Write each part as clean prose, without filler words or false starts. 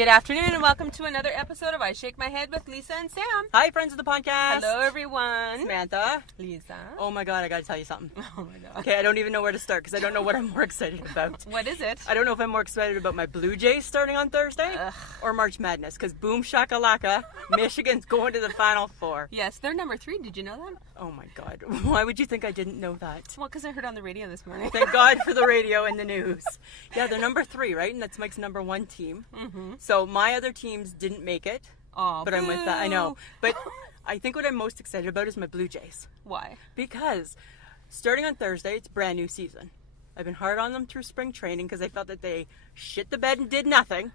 Good afternoon and welcome to another episode of I Shake My Head with Lisa and Sam. Hi, friends of the podcast. Hello, everyone. Samantha. Lisa. Oh my God, I gotta tell you something. Oh my God. Okay, I don't even know where to start because I don't know what I'm more excited about. What is it? I don't know if I'm more excited about my Blue Jays starting on Thursday or March Madness because boom shakalaka, Michigan's going to the Final Four. Yes, they're number 3. Did you know that? Oh my God. Why would you think I didn't know that? Well, because I heard on the radio this morning. Thank God for the radio and the news. Yeah, they're number 3, right? And that's Mike's number 1 team. Mm-hmm. So my other teams didn't make it. Oh, but boo. I'm with that. I know. But I think what I'm most excited about is my Blue Jays. Why? Because starting on Thursday, it's a brand new season. I've been hard on them through spring training because I felt that they shit the bed and did nothing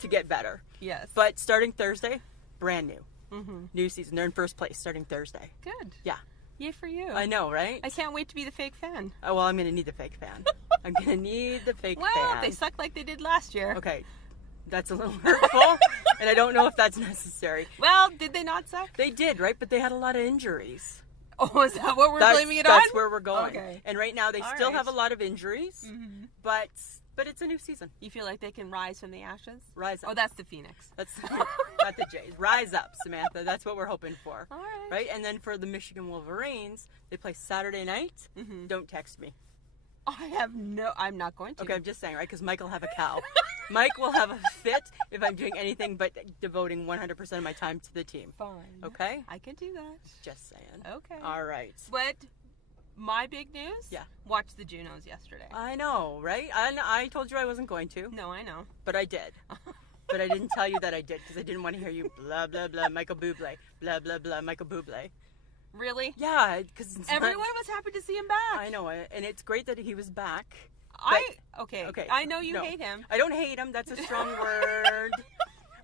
to get better. Yes. But starting Thursday, brand new. Mm-hmm. New season. They're in first place starting Thursday. Good. Yeah. Yay for you. I know, right? I can't wait to be the fake fan. Oh, well, I'm going to need the fake fan. I'm going to need the fake fan. Well, they suck like they did last year. Okay. That's a little hurtful, and I don't know if that's necessary. Well, did they not suck? They did, right? But they had a lot of injuries. Oh, is that what we're blaming it on? That's where we're going. Okay. And right now they All still right. have a lot of injuries, but it's a new season. You feel like they can rise from the ashes? Rise up. Oh, that's the Phoenix. That's not the Jays. Rise up, Samantha. That's what we're hoping for. All right. Right? And then for the Michigan Wolverines, they play Saturday night. Mm-hmm. Don't text me. I'm not going to. Okay, I'm just saying, right? Because Mike will have a cow. Mike will have a fit if I'm doing anything but devoting 100% of my time to the team. Fine. Okay? I can do that. Just saying. Okay. All right. But my big news? Yeah. Watched the Junos yesterday. I know, right? I told you I wasn't going to. No, I know. But I did. But I didn't tell you that I did because I didn't want to hear you blah, blah, blah, Michael Bublé. Blah, blah, blah, Michael Bublé. Really? Yeah, because everyone was happy to see him back. I know, and it's great that he was back. Okay. I know you hate him. I don't hate him. That's a strong word.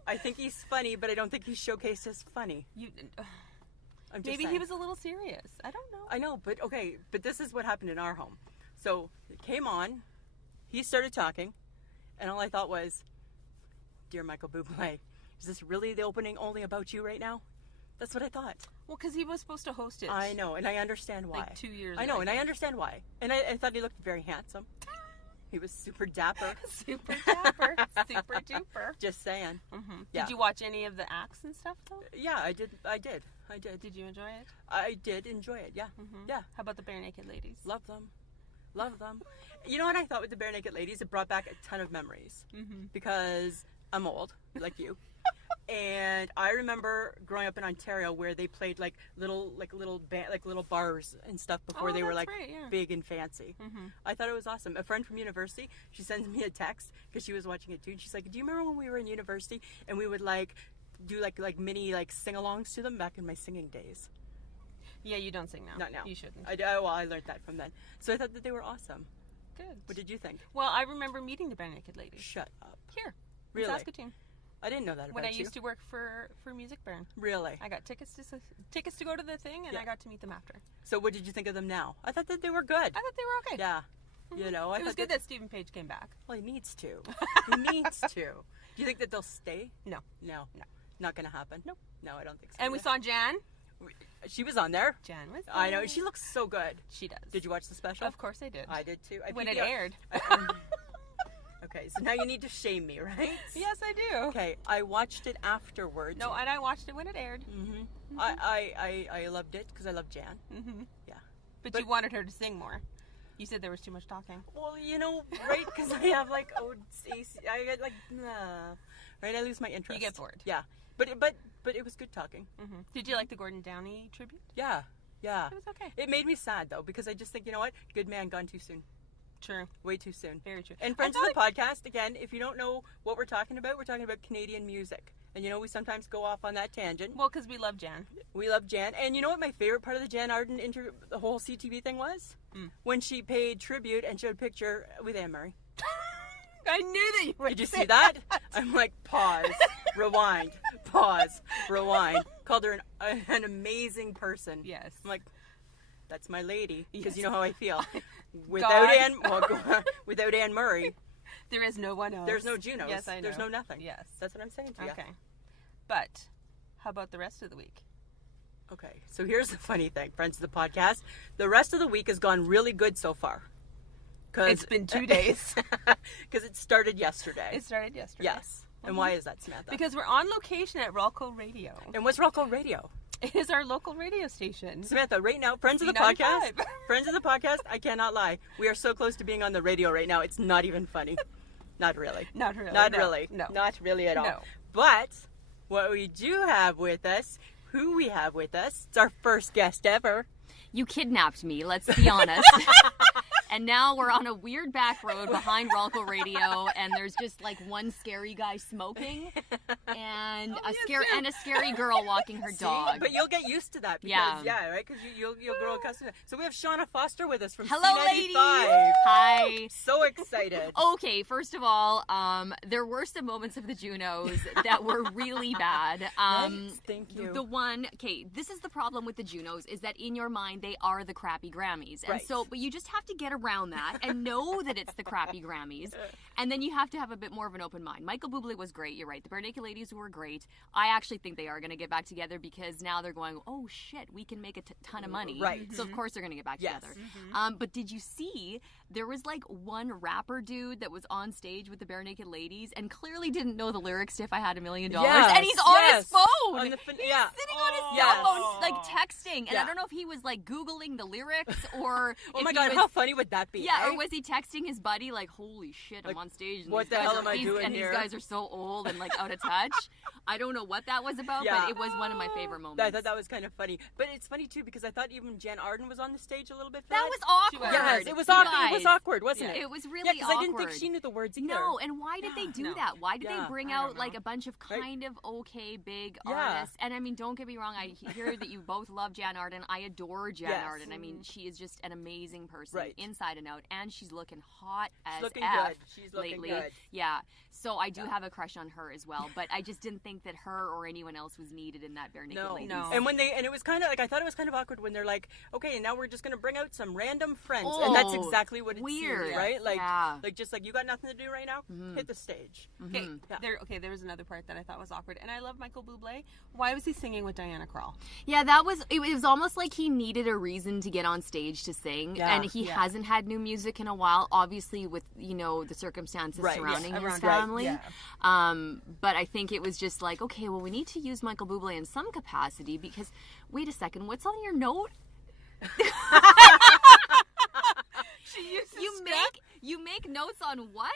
I think he's funny, but I don't think he's showcased as funny. I'm just maybe saying. he was a little serious. I don't know. I know, but okay. But this is what happened in our home. So it came on. He started talking, and all I thought was, "Dear Michael Bublé, is this really the opening only about you right now?" That's what I thought. Well, because he was supposed to host it. I know, and I understand why. Like 2 years I know, ago. and I understand why. And I thought he looked very handsome. He was super dapper. Super dapper. Super duper. Just saying. Mm-hmm. Yeah. Did you watch any of the acts and stuff, though? Yeah, I did. Did you enjoy it? I did enjoy it, yeah. Mm-hmm. Yeah. How about the Bare Naked Ladies? Love them. You know what I thought with the Bare Naked Ladies? It brought back a ton of memories. Mm-hmm. Because I'm old, like you. And I remember growing up in Ontario where they played little bars and stuff before they were right, big and fancy. Mm-hmm. I thought it was awesome. A friend from university, she sends me a text because she was watching it too. And she's like, "Do you remember when we were in university and we would do mini sing-alongs to them back in my singing days?" Yeah, you don't sing now. Not now. You shouldn't. I learned that from then. So I thought that they were awesome. Good. What did you think? Well, I remember meeting the Bare Naked Ladies. Shut up. Here. Really? In Saskatoon. I didn't know that about when I you. used to work for Music Baron. Really? I got tickets to go to the thing, and I got to meet them after. So what did you think of them now? I thought that they were good. I thought they were okay. Yeah. Mm-hmm. You know, it was good that Stephen Page came back. Well, he needs to. He needs to. Do you think that they'll stay? No. Not going to happen? Nope. No, I don't think so. And we saw Jan. She was on there. Jan was there. I know. She looks so good. She does. Did you watch the special? Of course I did. I did too. When it aired. Okay, so now you need to shame me, right? Yes, I do. Okay, I watched it afterwards. No, and I watched it when it aired. Mm-hmm. I loved it because I love Jan. Mm-hmm. Yeah. But you wanted her to sing more. You said there was too much talking. Well, right? Because I have I get right? I lose my interest. You get bored. Yeah, but it was good talking. Mm-hmm. Did you like the Gordon Downey tribute? Yeah. It was okay. It made me sad though because I just think, you know what, good man gone too soon. True. Way too soon. Very true. And friends of the podcast, again, if you don't know what we're talking about Canadian music. And we sometimes go off on that tangent. Well, because we love Jan. We love Jan. And you know what my favorite part of the Jan Arden the whole CTV thing was? When she paid tribute and showed a picture with Anne Murray. I knew that you would. Did you see that? I'm like, pause, rewind, pause, rewind. Called her an amazing person. Yes. I'm like, that's my lady. Because Yes. you know how I feel. Without Anne Murray, there is no one else. there's no Junos. Yes, I know. There's no nothing. Yes. That's what I'm saying to you. Okay. But how about the rest of the week? Okay, so here's the funny thing, friends of the podcast. The rest of the week has gone really good so far. It's been 2 days. Because it started yesterday. It started yesterday. Yes. And why is that, Samantha? Because we're on location at Rolco Radio. And what's Rolco Radio? It is our local radio station. Samantha, right now, friends of the podcast, I cannot lie. We are so close to being on the radio right now. It's not even funny. Not really. Not really. Not no, really. No. Not really at all. No. But what we do have with us, who we have with us, it's our first guest ever. You kidnapped me, let's be honest. And now we're on a weird back road behind Rolco Radio, and there's just like one scary guy smoking, and a scary girl walking her dog. But you'll get used to that. Because, right? Because you'll grow accustomed to it. So we have Shauna Foster with us from Hello, C95. ladies. Hi. So excited. Okay, first of all, there were some moments of the Junos that were really bad. Thank you. This is the problem with the Junos, is that in your mind they are the crappy Grammys, and but you just have to get around that and know that it's the crappy Grammys, and then you have to have a bit more of an open mind. Michael Bublé was great, you're right. The Bare Naked Ladies were great. I actually think they are going to get back together because now they're going, oh shit, we can make a ton of money. Right. So of course they're going to get back together. But did you see there was like one rapper dude that was on stage with the Bare Naked Ladies and clearly didn't know the lyrics to If I Had $1 Million, and he's on his phone. He's sitting on his cell phone, like texting, and I don't know if he was like Googling the lyrics or oh my god, how funny would that be? Yeah, or was he texting his buddy like, holy shit, I'm on stage and what the hell am I doing and here? These guys are so old and like out of touch. I don't know what that was about, but it was one of my favorite moments. I thought that was kind of funny. But it's funny too because I thought even Jan Arden was on the stage a little bit. That was awkward. Yes, it was awkward. It was awkward, wasn't it? It was really awkward. I didn't think she knew the words either. No, and why did they do that? Why did they bring out like a bunch of kind of okay big artists? And I mean, don't get me wrong, I hear that you both love Jan Arden. I adore Jan Arden. I mean, she is just an amazing person, inside and out, and she's looking hot as F She's looking lately. Good. Yeah, so I do have a crush on her as well, but I just didn't think that her or anyone else was needed in that Bare Naked Ladies. No. And it was kind of like, I thought it was kind of awkward when they're like, okay, now we're just gonna bring out some random friends, and that's exactly what it's weird, seemed, right? Like just like you got nothing to do right now, hit the stage. There was another part that I thought was awkward, and I love Michael Bublé. Why was he singing with Diana Krall? Yeah, it was almost like he needed a reason to get on stage to sing, and he hasn't had new music in a while, obviously with the circumstances surrounding his family. But I think it was just like, okay, well, we need to use Michael Bublé in some capacity because, wait a second, what's on your note? You make notes on what?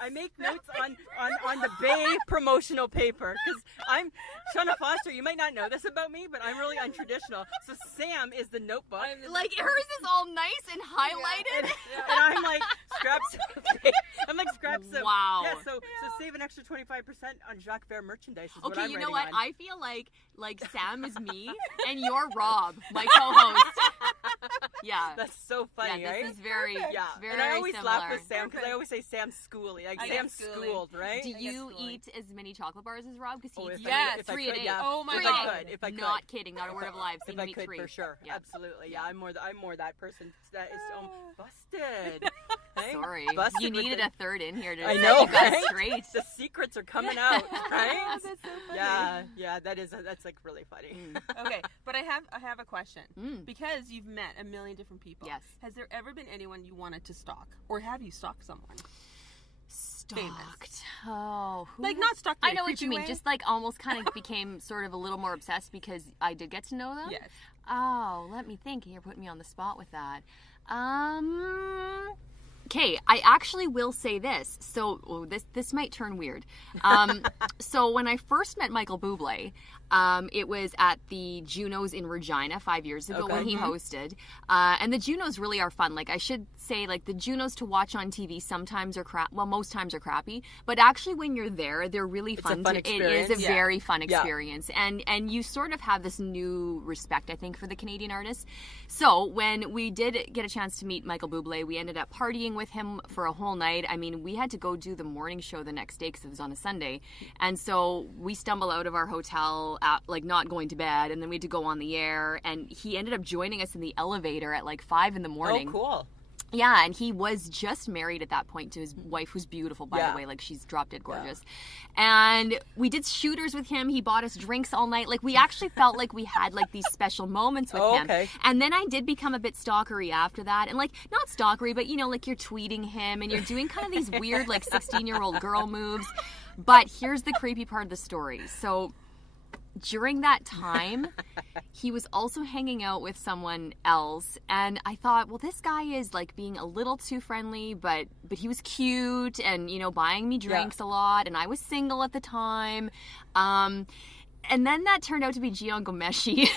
I make notes on the Bay promotional paper because I'm Shauna Foster. You might not know this about me, but I'm really untraditional. So Sam is the notebook. Like hers is all nice and highlighted, and I'm like scraps. I'm like scraps of. Wow. Yeah. So save an extra 25% on Jacques Vert merchandise. Is what I'm you know what? on. I feel like Sam is me and you're Rob, my co-host. Yeah. That's so funny, right? This is very very and I always similar. laugh with Sam because I always say Sam's schooly. Like Sam's schooled, right? Do you eat as many chocolate bars as Rob? Because he eats 3 a day. Yeah. Oh my god! If I could, not kidding, not a word of lie. I've seen if I him eat could, 3. for sure, absolutely. Yeah, I'm more that person. That is busted. Hey? Sorry, busted you needed a third in here to I know, you got right? straight. The secrets are coming out, right? That's so funny. Yeah, that's like really funny. Okay, but I have a question because you've met a million different people. Yes. Has there ever been anyone you wanted to stalk, or have you stalked someone? Stalked. Famous. Oh, like not stalked. I know what you mean. Just like almost kind of became sort of a little more obsessed because I did get to know them. Yes. Oh, let me think. You're putting me on the spot with that. Okay, I actually will say this. So this might turn weird. So when I first met Michael Bublé, it was at the Junos in Regina 5 years ago when he hosted. And the Junos really are fun. Like I should say, like the Junos to watch on TV sometimes are most times are crappy. But actually when you're there, they're really fun. It is a very fun experience. And you sort of have this new respect, I think, for the Canadian artists. So when we did get a chance to meet Michael Bublé, we ended up partying with him for a whole night. I mean, we had to go do the morning show the next day because it was on a Sunday. And so we stumble out of our hotel, like not going to bed, and then we had to go on the air. And he ended up joining us in the elevator at like 5 a.m. Oh, cool. Yeah, and he was just married at that point to his wife, who's beautiful, by the way. Like, she's drop dead gorgeous. And we did shooters with him. He bought us drinks all night. Like, we actually felt like we had, like, these special moments with him. Okay. And then I did become a bit stalkery after that. And, like, not stalkery, but, you know, like, you're tweeting him and you're doing kind of these weird, like, 16-year-old girl moves. But here's the creepy part of the story. So during that time, he was also hanging out with someone else, and I thought, well, this guy is like being a little too friendly, but he was cute and, you know, buying me drinks a lot, and I was single at the time. And then that turned out to be Gian Gomeshi.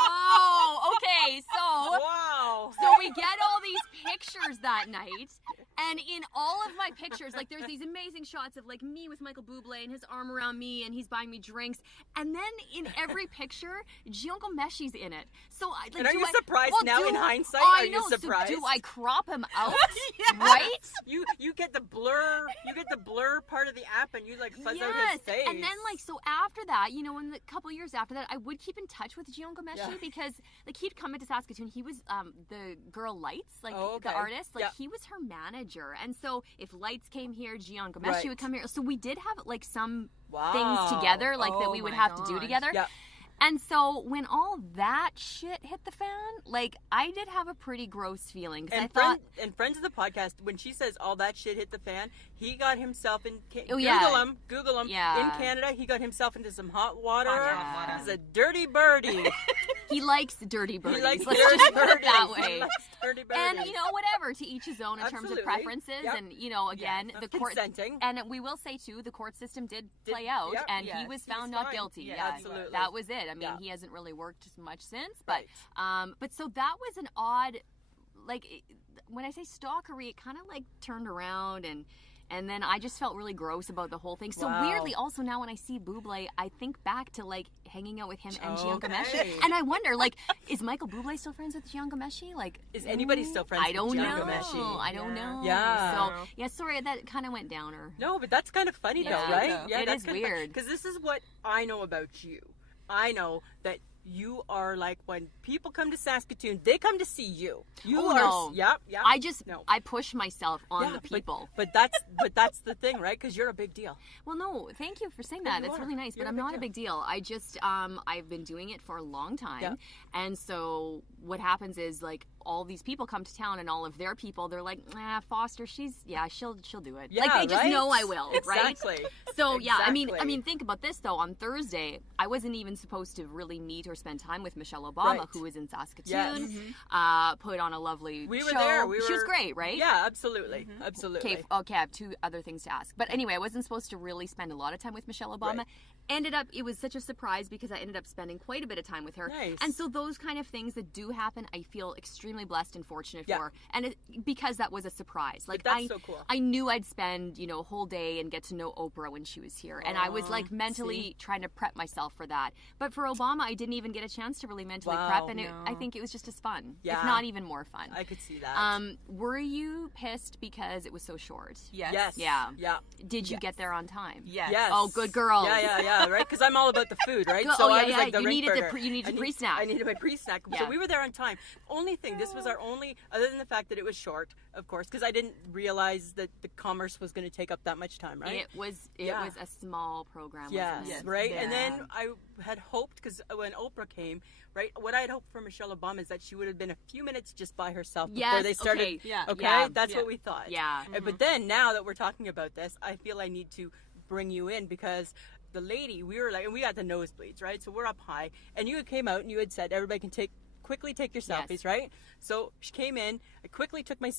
Oh, okay, so Wow. so we get all these pictures that night, and in all of my pictures, like, there's these amazing shots of like me with Michael Bublé and his arm around me, and he's buying me drinks, and then in every picture, Gian Gomeshi's in it. So I like. And are do you I- surprised well, now do- in hindsight? I Are you know, surprised? So do I crop him out? Yes. Right? You get the blur. You get the blur part of the app, and you like fuzz out his face. And then like, so after that, you know, in the couple years after that, I would keep in touch with Gian Gomeshi Yeah. because like he'd come into Saskatoon. He was the girl Lights, like Oh, okay. the artist, like Yeah. he was her manager. And so if Lights came here, Gian Gomeshi Right. would come here. So we did have like some wow. things together, like that Oh we would my have to do gosh. together. Yeah. And so when all that shit hit the fan, like I did have a pretty gross feeling because I And thought, friends of the podcast, when she says all that shit hit the fan, he got himself in. Oh, yeah. Google him. Yeah. In Canada, he got himself into some hot water. Hot water. He's a dirty birdie. he likes dirty birdies. He likes Let's dirty just put it birdies. that He way. likes dirty birdies. And you know, whatever, to each his own in terms of Absolutely. preferences. Yep. And you know, again, Yes. the court Consenting. and we will say too, the court system did play out, yep, and he yes. was He was found not fine. guilty. Yeah, Yeah, absolutely. that was it. I mean, Yeah. he hasn't really worked much since, but Right. but so that was an odd, like when I say stalkery, it kind of like turned around and then I just felt really gross about the whole thing. So Wow. weirdly, also now when I see Bublé, I think back to like hanging out with him and Gian Okay. Gomeshi, and I wonder, like, is Michael Bublé still friends with Gian Gomeshi? Like, Is anybody still friends I don't with Gian know. Gomeshi? I don't know. Yeah. So yeah, sorry that kind of went downer. No, but that's kind of funny Yeah. though, right? Yeah. It that's is weird. Because this is what I know about you. I know that you are like, when people come to Saskatoon, they come to see you. You Oh, are. no. Yep. Yep. I just No. I push myself on Yeah, the people. But that's the thing, right? Because you're a big deal. Well, no, thank you for saying Yeah, that. you That's are. really nice, You're but a I'm big not a deal. big deal. I just I've been doing it for a long time, Yeah. and so what happens is like all these people come to town, and all of their people, they're like, Foster, she'll do it. Yeah, like they just right? know I will, right? Exactly. So yeah, I Exactly. mean, think about this though. On Thursday, I wasn't even supposed to really meet or spend time with Michelle Obama, Right. who was in Saskatoon. Yes. Put on a lovely We were show. there. She was great, right? Yeah, absolutely. Absolutely. Okay, I have two other things to ask. But anyway, I wasn't supposed to really spend a lot of time with Michelle Obama. Right. Ended up, it was such a surprise because I ended up spending quite a bit of time with her. Nice. And so those kind of things that do happen, I feel extremely blessed and fortunate Yeah. for. And because that was a surprise. Like But that's so cool. I knew I'd spend, a whole day and get to know Oprah when she was here. And I was like mentally trying to prep myself for that. But for Obama, I didn't even get a chance to really mentally Wow. prep. And I No. think it was just as fun, Yeah. if not even more fun. I could see that. Were you pissed because it was so short? Yes. Yes. Yeah. Yeah. Did you Yes. get there on time? Yes. Yes. Oh, good girl. Yeah, right? Because I'm all about the food, right? Good- So oh, I yeah, was yeah. like the You rink needed the burger. pre- you needed I pre-snack. I needed my pre-snack. Yeah. So we were there on time. Only thing, this was our only, other than the fact that it was short, of course, because I didn't realize that the commerce was going to take up that much time, right? It was Yeah. a small program. Yes, wasn't it? Yes. right? And Yeah. then I had hoped, because when Oprah came, right, what I had hoped for Michelle Obama is that she would have been a few minutes just by herself before Yes, they started. okay. Yeah. Okay, Yeah. that's Yeah. what we thought. Yeah. But then, now that we're talking about this, I feel I need to bring you in because the lady, we were like, and we got the nosebleeds, right? So we're up high, and you came out and you had said everybody can quickly take your selfies, Yes. right? So she came in. I quickly took my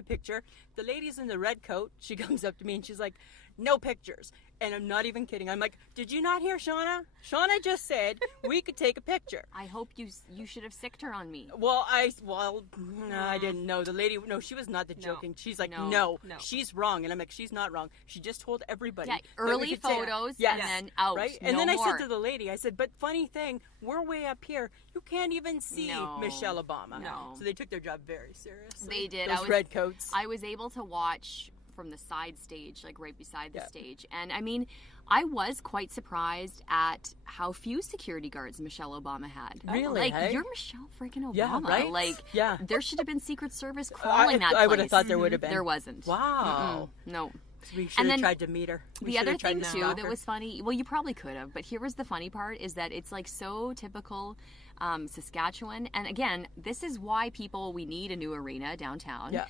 picture. The lady's in the red coat. She comes up to me and she's like, "No pictures." And I'm not even kidding. I'm like, "Did you not hear Shauna? Shauna just said we could take a picture." I hope you should have sicked her on me. Well, no, I didn't know. The lady, no, she was not the joking. She's like, No. no, No. she's wrong. And I'm like, she's not wrong. She just told everybody. Yeah, that we early could take- photos Yes. and then out. Right? No And then I more. said to the lady, I said, but funny thing, we're way up here. You can't even see No. Michelle Obama. No. So they took their job very seriously. They did. Those red coats. I was able to watch from the side stage, like right beside the Yeah. stage. And I mean, I was quite surprised at how few security guards Michelle Obama had. Really, Like, hey? you're Michelle freaking Obama. Yeah, right? Like, Yeah. there should have been Secret Service crawling that place. I would have thought there would have been. There wasn't. Wow. No. We should have then tried to meet her. We The should other have tried thing to too stalk that her. was funny, well, you probably could have, but here was the funny part, is that it's like so typical Saskatchewan. And again, this is why we need a new arena downtown.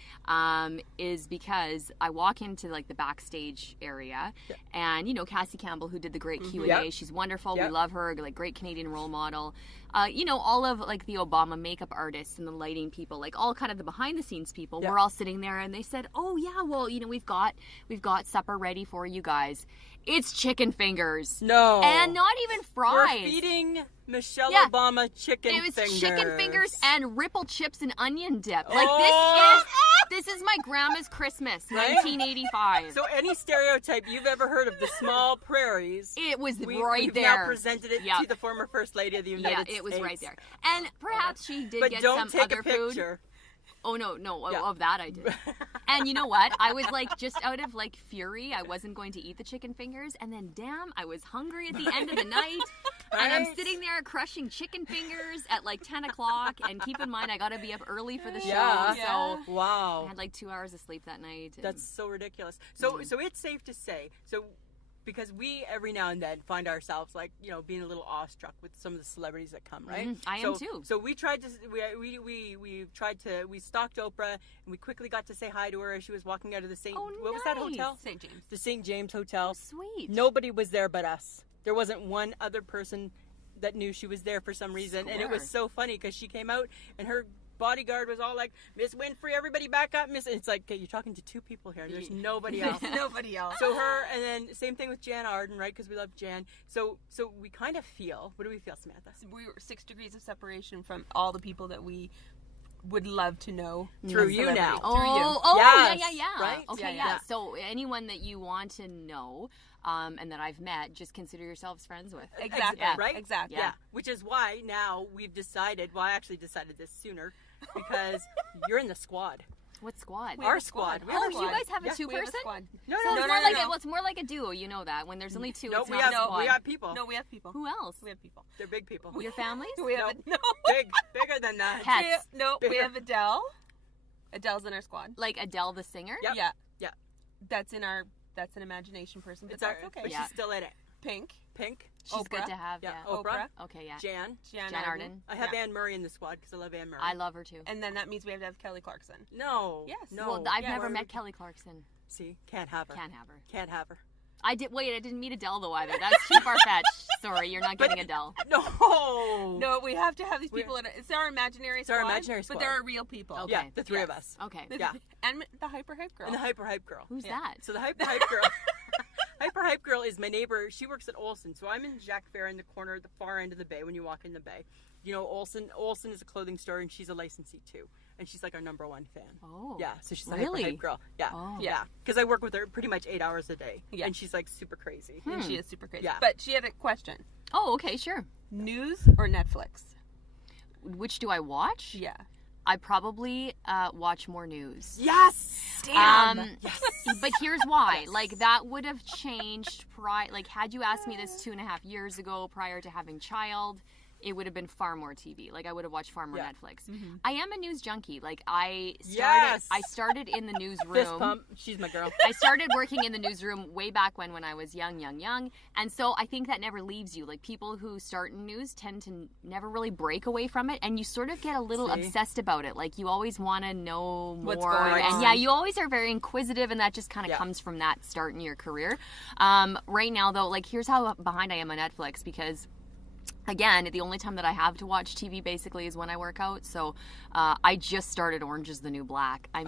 Is because I walk into like the backstage area, and Cassie Campbell, who did the great Q&A, she's wonderful. We love her, like great Canadian role model. All of like the Obama makeup artists and the lighting people, like all kind of the behind the scenes people, we're all sitting there, and they said, "Oh yeah, well, we've got supper ready for you guys. It's chicken fingers." No. And not even fries. We're feeding Michelle Obama chicken fingers. It was chicken fingers and ripple chips and onion dip. Like this is my grandma's Christmas, 1985. So any stereotype you've ever heard of the small prairies, it was we've there. Now presented it to the former First Lady of the United States. Yeah, it was right there. And perhaps she did get don't some take other a picture. food. Oh, no, of that I did. And you know what? I was like, just out of like fury, I wasn't going to eat the chicken fingers. And then, damn, I was hungry at the end of the night. And I'm sitting there crushing chicken fingers at like 10 o'clock. And keep in mind, I got to be up early for the show. So wow. I had like 2 hours of sleep that night. And that's so ridiculous. So it's safe to say, because we every now and then find ourselves like being a little awestruck with some of the celebrities that come, right? I am too. So we tried to we stalked Oprah, and we quickly got to say hi to her as she was walking out of the what was that hotel? St. James. The St. James Hotel. Oh, sweet. Nobody was there but us. There wasn't one other person that knew she was there for some reason, and it was so funny because she came out and her bodyguard was all like, "Miss Winfrey, everybody back up, Miss." And it's like, okay, you're talking to two people here. There's nobody else. Nobody else. So her, and then same thing with Jan Arden, right? Because we love Jan. So we kind of feel. What do we feel, Samantha? We were 6 degrees of separation from all the people that we would love to know through you now. Yeah. Right? Okay, yeah. So anyone that you want to know. And that I've met, just consider yourselves friends with. Exactly. Right? Exactly. Yeah. Which is why now we've decided, I actually decided this sooner, because you're in the squad. What squad? Our squad. You guys have a two-person? No. It's more like a duo, you know that. When there's only two, it's not a squad. We have people. No, we have people. Who else? We have people. They're big people. Your families? We have bigger than that. Pets. We have Adele. Adele's in our squad. Like Adele the singer? Yep. Yeah. That's an imagination person, but that's okay. But she's still in it. Pink. She's Oprah. good to have. Yeah. Yeah. Oprah. Okay, yeah. Jan Arden. I have Anne Murray in the squad because I love Anne Murray. I love her too. And then that means we have to have Kelly Clarkson. No. Yes. No. Well, I've never met Kelly Clarkson. See, can't have her. Can't have her. I didn't meet Adele though either. That's too far-fetched. Sorry, you're not getting Adele. No, we have to have these people it's our imaginary squad. It's our imaginary squad. But there are real people. Okay. Yeah, the three of us. Okay. Yeah. And the Hyper Hype Girl. And the Hyper Hype Girl. Who's that? So the Hyper Hype Girl. Hyper Hype Girl is my neighbor. She works at Olsen. So I'm in Jacques Fair in the corner at the far end of the bay when you walk in the bay. Olsen is a clothing store, and she's a licensee too. And she's like our number one fan. Oh. Yeah, so she's a really? Hyper Hype Girl. Yeah. Oh. Yeah. Because I work with her pretty much 8 hours a day. Yeah. And she's like super crazy. And she is super crazy. Yeah. But she had a question. Oh, okay, sure. News or Netflix? Which do I watch? Yeah. I probably watch more news. Yes! Damn! Yes. But here's why. Like, that would have changed, had you asked me this 2.5 years ago prior to having child, it would have been far more TV. Like, I would have watched far more Netflix. Mm-hmm. I am a news junkie. Like, I started in the newsroom. Fist pump. She's my girl. I started working in the newsroom way back when I was young. And so I think that never leaves you. Like, people who start in news tend to never really break away from it. And you sort of get a little obsessed about it. Like, you always want to know more. What's going on. And you always are very inquisitive. And that just kind of comes from that start in your career. Right now, though, like, here's how behind I am on Netflix, because again, the only time that I have to watch TV basically is when I work out. So I just started Orange is the New Black. I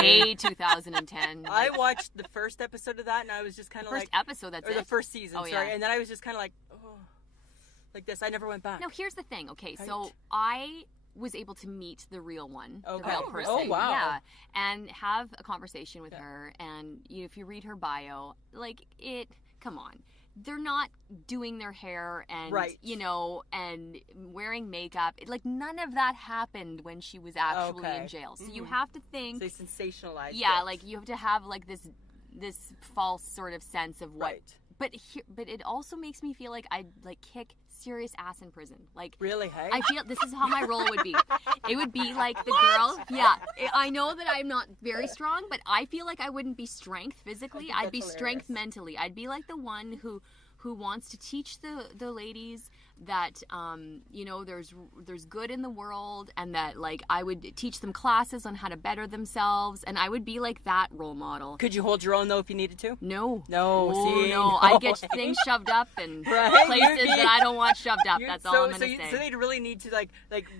mean, 2010. I watched the first episode of that, and I was just kind of like... First episode, that's it? Or the first season, sorry. Yeah. And then I was just kind of like, like this. I never went back. Now, here's the thing. Okay, Right. So I was able to meet the real one, Okay. the real person. Oh, wow. Yeah, and have a conversation with her. And if you read her bio, like, come on. They're not doing their hair and, and wearing makeup. Like, none of that happened when she was actually in jail. So you have to think... They sensationalized Yeah, it. like, you have to have, like, this false sort of sense of what... Right. But it also makes me feel like I'd, like, kick serious ass in prison. Like, really, hey? I feel this is how my role would be. It would be like the girl. Yeah, I know that I'm not very strong, but I feel like I wouldn't be strength physically. I'd be hilarious. strength mentally. I'd be like the one who wants to teach the ladies that there's good in the world, and that like I would teach them classes on how to better themselves, and I would be like that role model. Could you hold your own though if you needed to? No. See, no. I get things shoved up in places that I don't want shoved up. That's all I'm gonna say. So they'd really need to like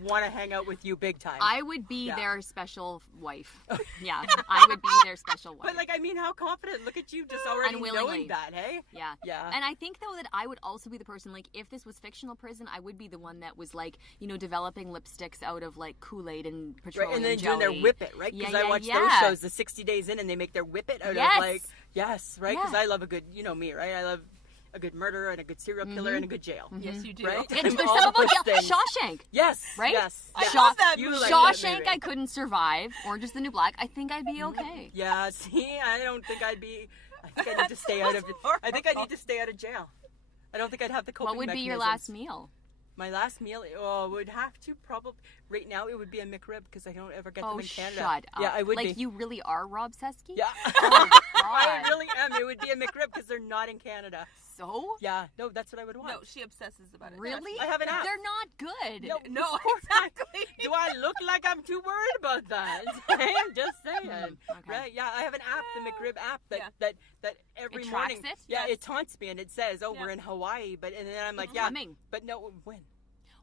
want to hang out with you big time. I would be their special wife. Yeah, I would be their special wife. But like, I mean, how confident? Look at you, just already knowing that, hey? Yeah. Yeah. And I think though that I would also be the person, like, if this was fictional prison, I would be the one that was like, developing lipsticks out of like Kool-Aid and petroleum and then jelly. doing their whip it, right? Because I watch those shows, the 60 Days In, and they make their whip it out of like, right? Because I love a good, me, right? I love a good murderer and a good serial killer and a good jail. Yes, you do. Right? There's something about Shawshank. Yes. Right? Yes. I love that movie. Shawshank, I couldn't survive. Orange is the New Black. I think I'd be okay. Yeah. See, I don't think I'd be. I think I need to stay out of. I think I need to stay out of jail. I don't think I'd have the coping What would be your last meal? My last meal, would have to probably, right now it would be a McRib because I don't ever get them in Canada. Shut up. Yeah, I would Like, you really are Rob Sesky? Yeah. Oh, I God. really am. It would be a McRib because they're not in Canada. So? Yeah, no, that's what I would want. No, she obsesses about it. Really? I have an app. They're not good. No, Of course not. exactly. Do I look like I'm too worried about that? I'm just saying. Okay. Right? Yeah, I have an app, the McRib app, that every It morning. tracks it? Yeah, Yes. it taunts me and it says, we're in Hawaii. And then I'm like, It's yeah. coming. But no, when?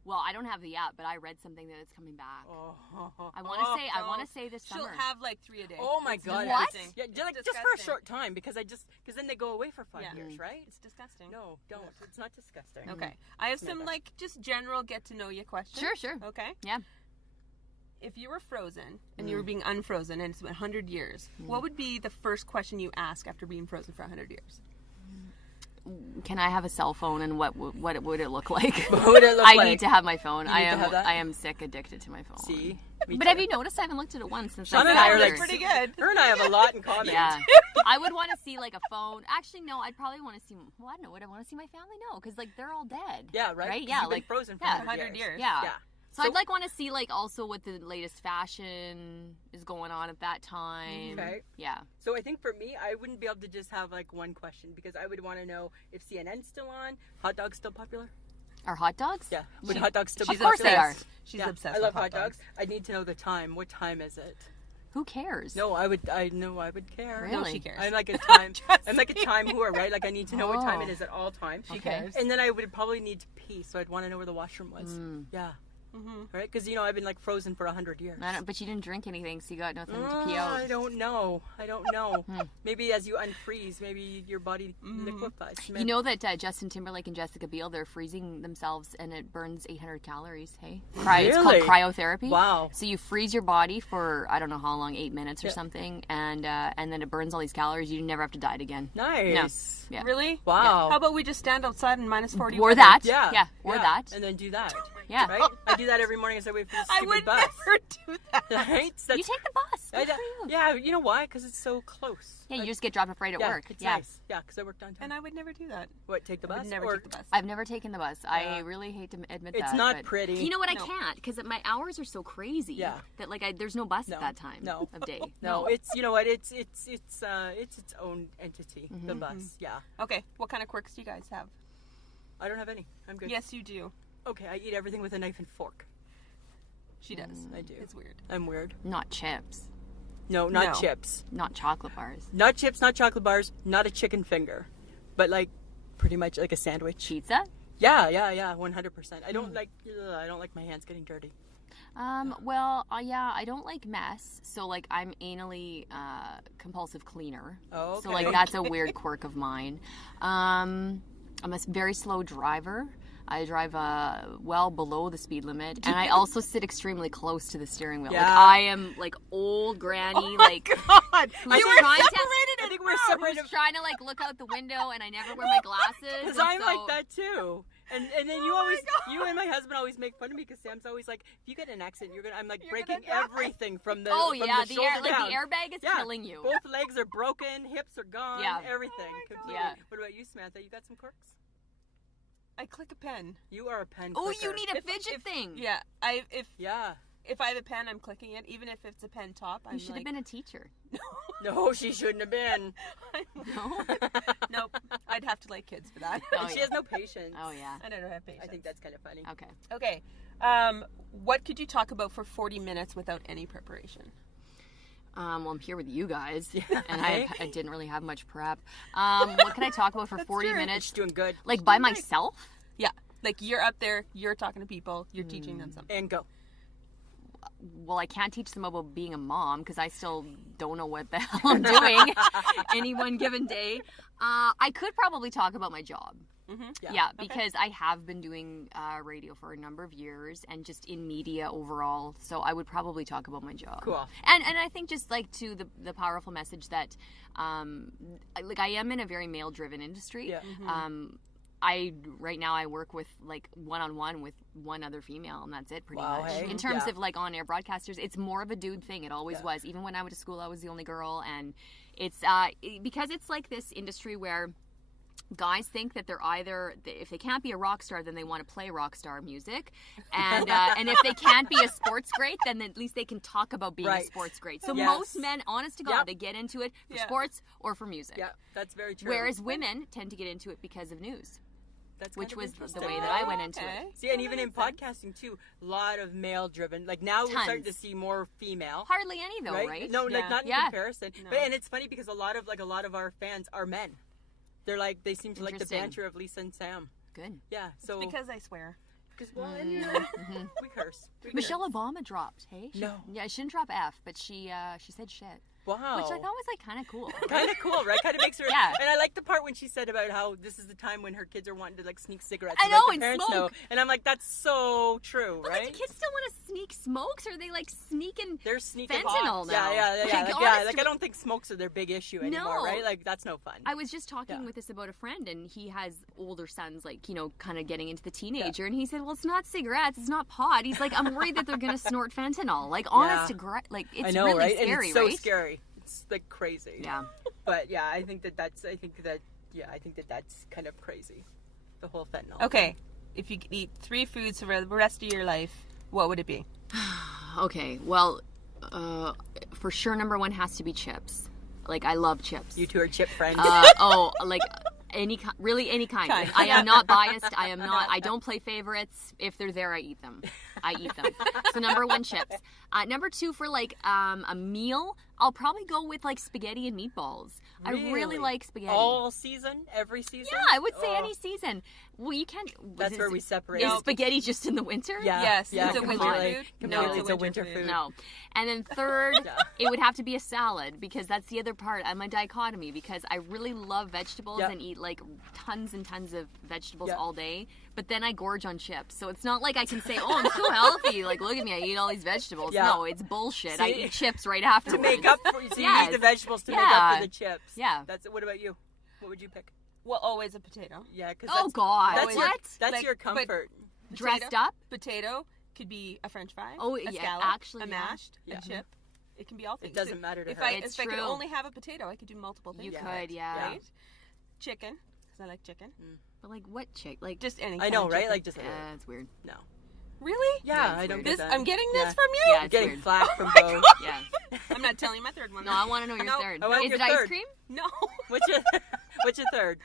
Well, I don't have the app, but I read something that it's coming back. Oh, I want to say this She'll summer. have like 3 a day. Oh my It's God! What? disgusting. Yeah, It's just for a disgusting. short time because then they go away for 5 Yeah. years, right? It's disgusting. No, don't. It's not disgusting. Okay. I have some Never. like just general get to know you questions. Sure. Okay. Yeah. If you were frozen and you were being unfrozen and it's been 100 years, what would be the first question you ask after being frozen for 100 years? Can I have a cell phone, and what would it look like? What would it look I like? need to have my phone. You need to have that? I am sick addicted to my phone. See? Me But too. have you noticed I haven't looked at it once since Shauna I and I got are here? like Pretty good. Her and I have a lot in common. Yeah. I would want to see like a phone. Actually, no. I'd probably want to see. Well, I don't know. Would I want to see my family? No, because like they're all dead. Yeah, right? Right? 'Cause Yeah, you've been like frozen for 100 years. Yeah. Yeah. So I'd like want to see like also what the latest fashion is going on at that time. Okay. Yeah. So I think for me, I wouldn't be able to just have like one question because I would want to know if CNN's still on, hot dogs still popular. Are hot dogs? Yeah. Would hot dogs still Of be course popular? they are. She's Yeah, obsessed I love with hot dogs. I need to know the time. What time is it? Who cares? No, I would care. Really? No, she cares. I'm like a time. I'm like a time whore, right? Like I need to know what time it Oh. is at all times. She Okay. cares. And then I would probably need to pee, so I'd want to know where the washroom was. Yeah. Right? Because I've been like frozen for 100 years. But you didn't drink anything, so you got nothing to pee out. I don't know. Maybe as you unfreeze, maybe your body liquefies. You know that Justin Timberlake and Jessica Biel, they're freezing themselves and it burns 800 calories, hey? It's called Really? cryotherapy. Wow. So you freeze your body for, I don't know how long, 8 minutes or something, and then it burns all these calories. You never have to diet again. Nice. Yeah. Really? Wow. How about we just stand outside in minus 40? Or weather? that. Yeah. Yeah. Or that. And then do that. Yeah. Right? I do that every morning as I wait for the I stupid would bus. never do that. Right? So You take the bus. Good for you. Yeah, you know why? Because it's so close. Yeah, you just get dropped off right at work. It's Yeah. nice. Yeah, because I work downtown. And I would never do that. What, take the bus? I would never or take the bus. I've never taken the bus. I really hate to admit that. It's not but pretty. You know what? No. I can't because my hours are so crazy. Yeah. That like there's no bus at that time. No. Of day. No, it's you know what? It's its own entity. The bus. Yeah. Okay, what kind of quirks do you guys have? I don't have any. I'm good. Yes, you do. Okay, I eat everything with a knife and fork. She does. I do. It's weird. I'm weird. Not chips. No, not No. chips. Not chocolate bars. Not chips, not chocolate bars, not a chicken finger. But like pretty much like a sandwich. Pizza. Yeah, 100%. I don't like my hands getting dirty. Well, yeah, I don't like mess. So like I'm anally compulsive cleaner. Oh, So okay. like that's a weird quirk of mine. I'm a very slow driver. I drive well below the speed limit, and I also sit extremely close to the steering wheel. Yeah. Like I am like old granny, like God, who's you were trying to- separated. I think we're separated. who's trying to like look out the window, and I never wear my glasses. Because and I'm so- like that too. And then you and my husband always make fun of me because Sam's always like, if you get in an accident, I'm like breaking gonna die. everything from the Oh from yeah, the the shoulder air, down. the airbag is Yeah. killing you. Both legs are broken, hips are gone, Yeah. everything completely. Yeah. What about you, Samantha? You got some quirks? I click a pen. You are a pen Oh, clicker. you need a fidget thing. Yeah, if Yeah. if I have a pen, I'm clicking it. Even if it's a pen top, You should have been a teacher. No, she shouldn't have been. No? Nope. I'd have to like kids for that. Oh, She yeah. has no patience. Oh, yeah. I don't have patience. I think that's kind of funny. Okay. Okay. What could you talk about for 40 minutes without any preparation? Well, I'm here with you guys, and Right? I didn't really have much prep. What can I talk about for 40 true. minutes? She's doing good. Like, by myself? Yeah. Like you're up there, you're talking to people, you're teaching them something. And go. Well, I can't teach them about being a mom because I still don't know what the hell I'm doing any one given day. I could probably talk about my job. Yeah, because I have been doing radio for a number of years and just in media overall. So I would probably talk about my job. Cool. And I think just like to the powerful message that like I am in a very male-driven industry. Yeah. Right now I work with like one-on-one with one other female, and that's it pretty Wow, much. hey? In terms Yeah. of like on-air broadcasters, it's more of a dude thing. It always Yeah. was. Even when I went to school, I was the only girl, and it's because it's like this industry where guys think that they're either, if they can't be a rock star, then they want to play rock star music, and if they can't be a sports great, then at least they can talk about being a Right. sports great. So Yes. most men, honest to God, Yep. they get into it for Yeah. sports or for music. Yeah, that's very true. Whereas women tend to get into it because of news, that's which kind of was the interesting. way that I went into Okay. it. See, and Well, even that in makes sense. podcasting too, a lot of male driven. Like now we're starting to Tons. see more female. Hardly any though, right? No, like Yeah. not in Yeah. comparison. No. But and it's funny because a lot of our fans are men. They're like they seem to like the Interesting. banter of Lisa and Sam. Good. Yeah, so Because I swear. because well, and, we curse. We Michelle curse. Obama dropped. Hey, No. Yeah, she didn't drop F, but she said shit, Wow. which I thought was like kind of cool. Kind of cool, right? Kind of makes her. Yeah. And I like the part when she said about how this is the time when her kids are wanting to like sneak cigarettes. I and know, let and their parents smoke. know. And I'm like, that's so true, But right? like, do kids still want to sneak smokes, or are they like sneaking? They're sneaking fentanyl pot. now. Yeah. Like, Like, honest I don't think smokes are their big issue anymore, No. right? Like that's no fun. I was just talking Yeah. with this about a friend, and he has older sons, like, you know, kind of getting into the teenager, and he said, well, it's not cigarettes, it's not pot. He's like, I'm worried that they're gonna snort fentanyl. Like, honest to like, it's I know, really right? scary, and it's so right? scary. It's like crazy. Yeah. But yeah, I think that's kind of crazy. The whole fentanyl. Okay. If you could eat 3 foods for the rest of your life, what would it be? Okay, well, for sure, number 1 has to be chips. Like, I love chips. You two are chip friends. Like any really any kind. Kind. I am not biased. I don't play favorites. If they're there, I eat them. So number 1, chips. Number 2, for like a meal, I'll probably go with like spaghetti and meatballs. I really like spaghetti. All season, every season. Yeah, I would say Oh. any season. Well, you can't. That's where we separate. Is spaghetti just in the winter? Yeah. Yes, yeah, it's a winter completely. food. Completely, No. it's a winter food. No. And then third, it would have to be a salad, because that's the other part. I'm a dichotomy, because I really love vegetables Yeah. and eat like tons and tons of vegetables Yeah. all day. But then I gorge on chips. So it's not like I can say, oh, I'm so healthy. Like, look at me, I eat all these vegetables. Yeah. No, it's bullshit. I See? eat chips right afterwards. To make up for, so you Yes. eat the vegetables to make up Yeah. for the chips. Yeah. That's. What about you? What would you pick? Well, always a potato. Yeah, because Oh, God. that's What? That's Like, your but- comfort. Dressed up? Potato could be a French fry. Oh, a yeah, scallop, actually, a yeah. mashed, Yeah. a chip. It can be all things. doesn't matter to if her. I It's if I could true. only have a potato, I could do multiple things. You Yeah. could, yeah. Right? Chicken, because I like chicken. But like, what chick? Like, Just any. I kind know, of right? chicken. Like just yeah, it's weird. no. Really? Yeah, it's I don't weird. get This that. I'm getting this Yeah. from you. Yeah, it's Getting weird. flack from my both. Yeah. I'm not telling you my third one. No, I want to know your No, third. I want Is your it ice third. cream? No. What's your third?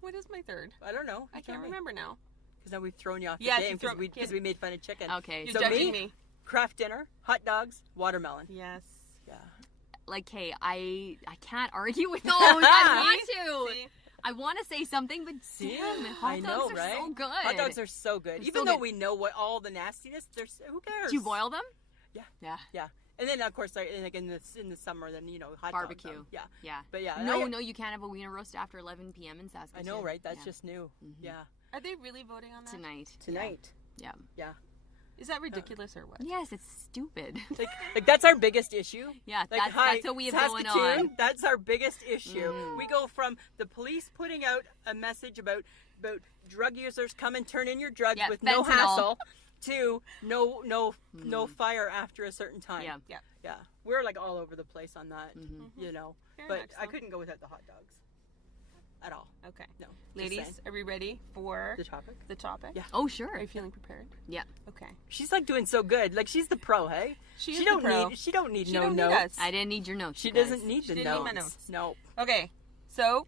What is my third? I don't know. I can't remember now. Because now we've thrown you off Yeah, the game you throw- because we made fun of chicken. Okay. You're So judging me? me. Craft dinner, hot dogs, watermelon. Yes. Yeah. Like, hey, I can't argue with those. I want to. See? I want to say something, but See? damn, hot I dogs know, are right? so good. Hot dogs are so good. They're Even so though good. we know what all the nastiness, there's who cares? Do you boil them? Yeah. Yeah. Yeah. And then of course, like in the summer, then hot Barbecue. dogs. Yeah. Yeah. But yeah. No, you can't have a wiener roast after 11 p.m. in I Saskatoon. know, right? That's Yeah. just new. Yeah. Are they really voting on that? Tonight. Tonight. Yeah. Yeah. Is that ridiculous or what? Yes, it's stupid. Like that's our biggest issue. Yeah, Like, that's what we have going Saskatoon, on. That's our biggest issue. We go from the police putting out a message about drug users come and turn in your drugs Yeah, with no fentanyl. hassle to no fire after a certain time. Yeah. Yeah. Yeah. We're like all over the place on that. Very But much I so. couldn't go without the hot dogs. at all. Okay. No. Ladies, are we ready for The topic? the topic? Yeah. Oh, sure. Are you feeling prepared? Yeah. Okay. She's like doing so good. Like she's the pro, hey? She is She the don't pro. need. She don't need She no don't need notes. us. I didn't need your notes. She you guys. doesn't need the didn't need my notes. notes. No. Okay. So,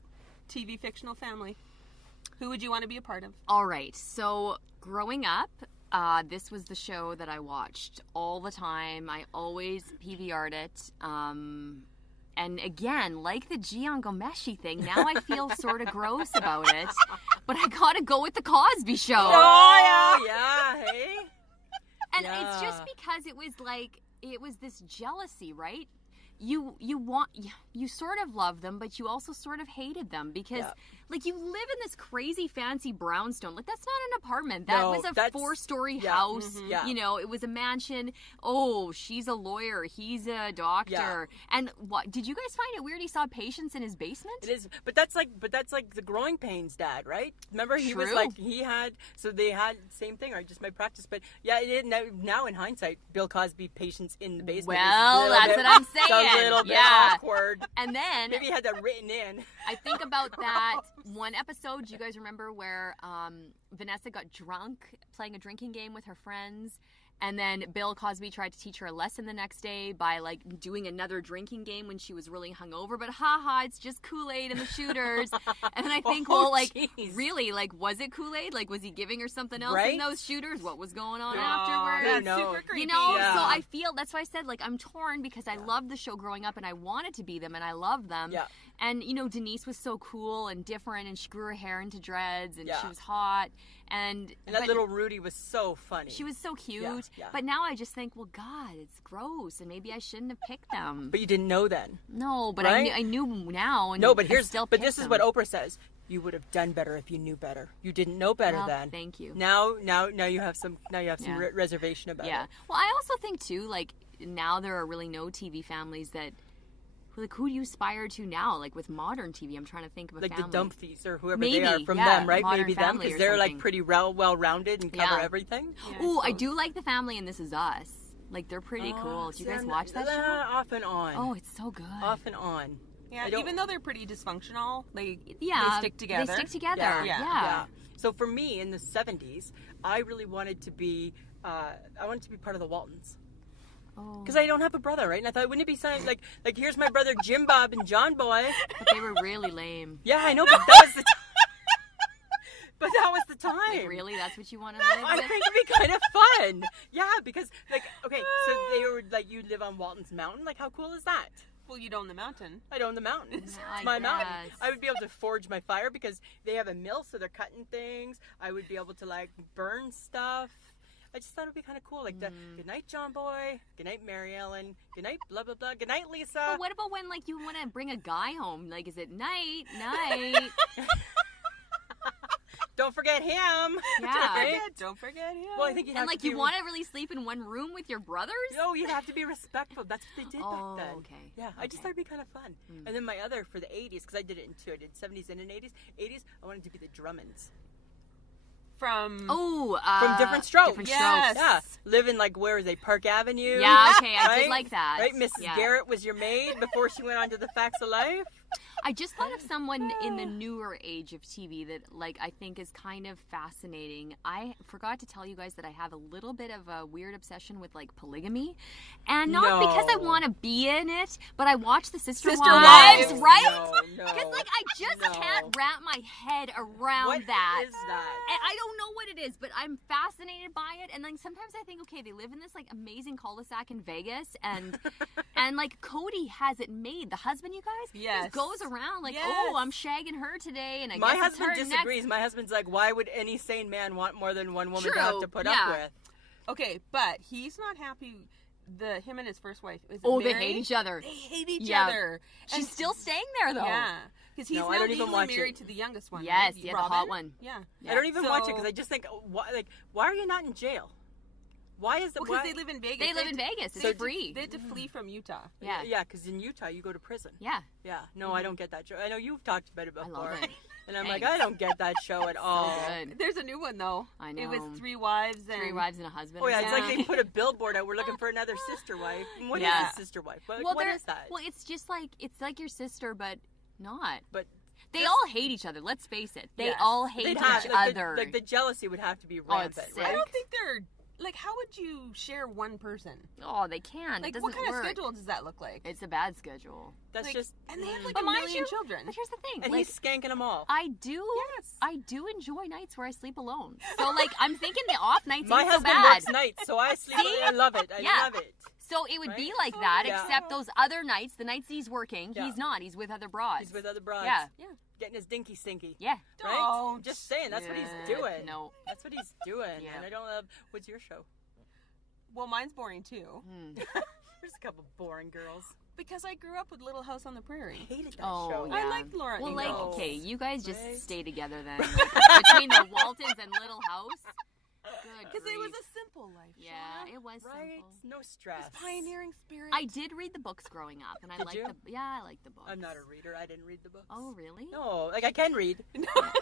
TV fictional family. Who would you want to be a part of? All right. So, growing up, this was the show that I watched all the time. I always PVR'd it. And again, like the Gian Gomeshi thing, now I feel sort of gross about it. But I gotta go with the Cosby Show. Oh yeah, hey. And it's just because it was this jealousy, right? You sort of loved them, but you also sort of hated them because like you live in this crazy fancy brownstone. Like that's not an apartment. That was a 4-story house. Mm-hmm. Yeah. You know, it was a mansion. Oh, she's a lawyer. He's a doctor. Yeah. And what did you guys find it weird he saw patients in his basement? It is, but that's like the growing pains dad, right? Remember he was True. like so they had same thing, right? Just my practice, but yeah, it is now in hindsight, Bill Cosby patients in the basement. Well, that's what I'm saying. Sounds a little bit Yeah. awkward. And then Maybe he had that written in. I think about that one episode. Do you guys remember where Vanessa got drunk playing a drinking game with her friends? And then Bill Cosby tried to teach her a lesson the next day by like doing another drinking game when she was really hungover. But it's just Kool-Aid and the shooters. And then I think, jeez. really, like, was it Kool-Aid? Like, was he giving her something else Right? in those shooters? What was going on Oh, afterwards? That's no. super creepy. You know, Yeah. so I feel, that's why I said, like, I'm torn because I loved the show growing up and I wanted to be them and I loved them. Yeah. And, you know, Denise was so cool and different and she grew her hair into dreads and Yeah. she was hot. And that but little Rudy was so funny. she was so cute. Yeah. But now I just think, well, God, it's gross and maybe I shouldn't have picked them. But you didn't know then. No, but Right? I knew now. And No, but I still but picked this is them. what Oprah says. You would have done better if you knew better. You didn't know better Well, then. thank you. Now you have some Yeah. reservation about Yeah. it. Well, I also think, too, like, now there are really no TV families that, like, who do you aspire to now? Like, with modern TV, I'm trying to think of a Like family. the Dumphies or whoever Maybe, they are from yeah, them, right? Modern Maybe them Family because or they're like something. pretty well-rounded and cover Yeah. everything. Yeah, Ooh, I suppose. do like the family and This Is Us. Like, they're pretty cool. Do you guys watch that show? Off and on. Oh, it's so good. Off and on. Yeah, I don't- even though they're pretty dysfunctional, they stick together. They stick together. Yeah. Yeah. So for me in the 70s, I really wanted to be part of the Waltons. Oh. Because I don't have a brother, right? And I thought, wouldn't it be something like here's my brother Jim Bob and John Boy. But they were really lame. Yeah, I know, but that was the but that was the time. Like, really? That's what you want to live I with? think it'd be kind of fun. Yeah, because okay, so they were like, you live on Walton's Mountain. Like, how cool is that? Well, you own the mountain. I own the mountain. It's I my mountain. guess. I would be able to forge my fire because they have a mill, so they're cutting things. I would be able to like burn stuff. I just thought it'd be kind of cool. Like the good night, John Boy. Good night, Mary Ellen. Good night, blah blah blah. Good night, Lisa. But what about when, like, you want to bring a guy home? Like, is it night? Don't forget him. Yeah. Don't forget him. Well, I think you'd have And, like, to you be want to really sleep in one room with your brothers? No, you'd have to be respectful. That's what they did Oh, back then. okay. Yeah, I just Okay. thought it'd be kind of fun. And then my other for the 80s, because I did it in two. I did 70s and an 80s. 80s, I wanted to be the Drummonds. From Oh, Different Strokes. Different Yes. Strokes. Yeah, live in like where is they? Park Avenue. Yeah, okay, I right? did like that. Right, Mrs. Yeah. Garrett was your maid before she went on to the Facts of Life. I just thought of someone in the newer age of TV that, like, I think is kind of fascinating. I forgot to tell you guys that I have a little bit of a weird obsession with, like, polygamy. And not because I No. want to be in it, but I watch the Sister Sister Wives, Wives. right? No. Because, like, I just No. can't wrap my head around What that. is that? And I don't know what it is, but I'm fascinated by it. And then sometimes I think, okay, they live in this like amazing cul-de-sac in Vegas, and and like Cody has it made. The husband, you guys, Yes. just goes around like, Yes. oh, I'm shagging her today, and I My guess it's her husband disagrees. My husband's like, why would any sane man want more than one woman to have to put yeah. up with? Okay, but he's not happy. Him and his first wife. Is it Oh, they Mary? hate each other. They hate each Yeah. other. She's still staying there though. Yeah, because he's No, I now don't even legally watch married it. to the youngest one. Yes, right? yeah, the Robin? hot one. Yeah. I don't even watch it So- because I just think, why are you not in jail? Why is the Well, because they live in Vegas. They live in Vegas. It's had to- free. They had to flee from Utah. Yeah. Yeah, because in Utah you go to prison. Yeah. Yeah, no, I don't get that show. I know you've talked about it I before. love it. And I'm like, Thanks. I don't get that show at all. Good. There's a new one though. I It know. was 3 wives and 3 wives and a husband. Oh yeah, or it's something. like they put a billboard out. We're looking for another sister wife. And what is Yeah. a sister wife? What Well, what they're- is that? Well, it's just like, it's like your sister, but not. But They all hate each other. Let's face it. They Yes. all hate They'd each have, other. The jealousy would have to be it's rampant, sick. I right? don't think they're like. How would you share one person? Oh, they can. Like, it what doesn't kind work. of schedule does that look like? It's a bad schedule. That's Like, just. and they have like But a mind million you- children. But here's the thing. And like, he's skanking them all. I do enjoy nights where I sleep alone. So like I'm thinking the off nights My ain't so husband bad. works nights, so I sleep. See? I love it. I Yeah. love it. So it would be Right? like that, Yeah. except those other nights, the nights he's working, Yeah. he's not. He's with other broads. He's with other broads. Yeah. Getting his dinky stinky. Yeah. Right? Don't. Just saying, that's what he's doing. No. That's what he's doing. Yeah. And I don't love. What's your show? Well, mine's boring too There's a couple boring girls. because I grew up with Little House on the Prairie. Hated that Oh, show. yeah. I liked Laura Well, Ingalls. like, okay, you guys just Right? stay together then. Like, between the Waltons and Little House. Good Because it was grief. a simple life. Yeah, Shauna. it was Right? simple. No stress. It was pioneering spirit. I did read the books growing up, and I Did liked you? I liked the books. I'm not a reader. I didn't read the books. Oh, really? No, like I can read.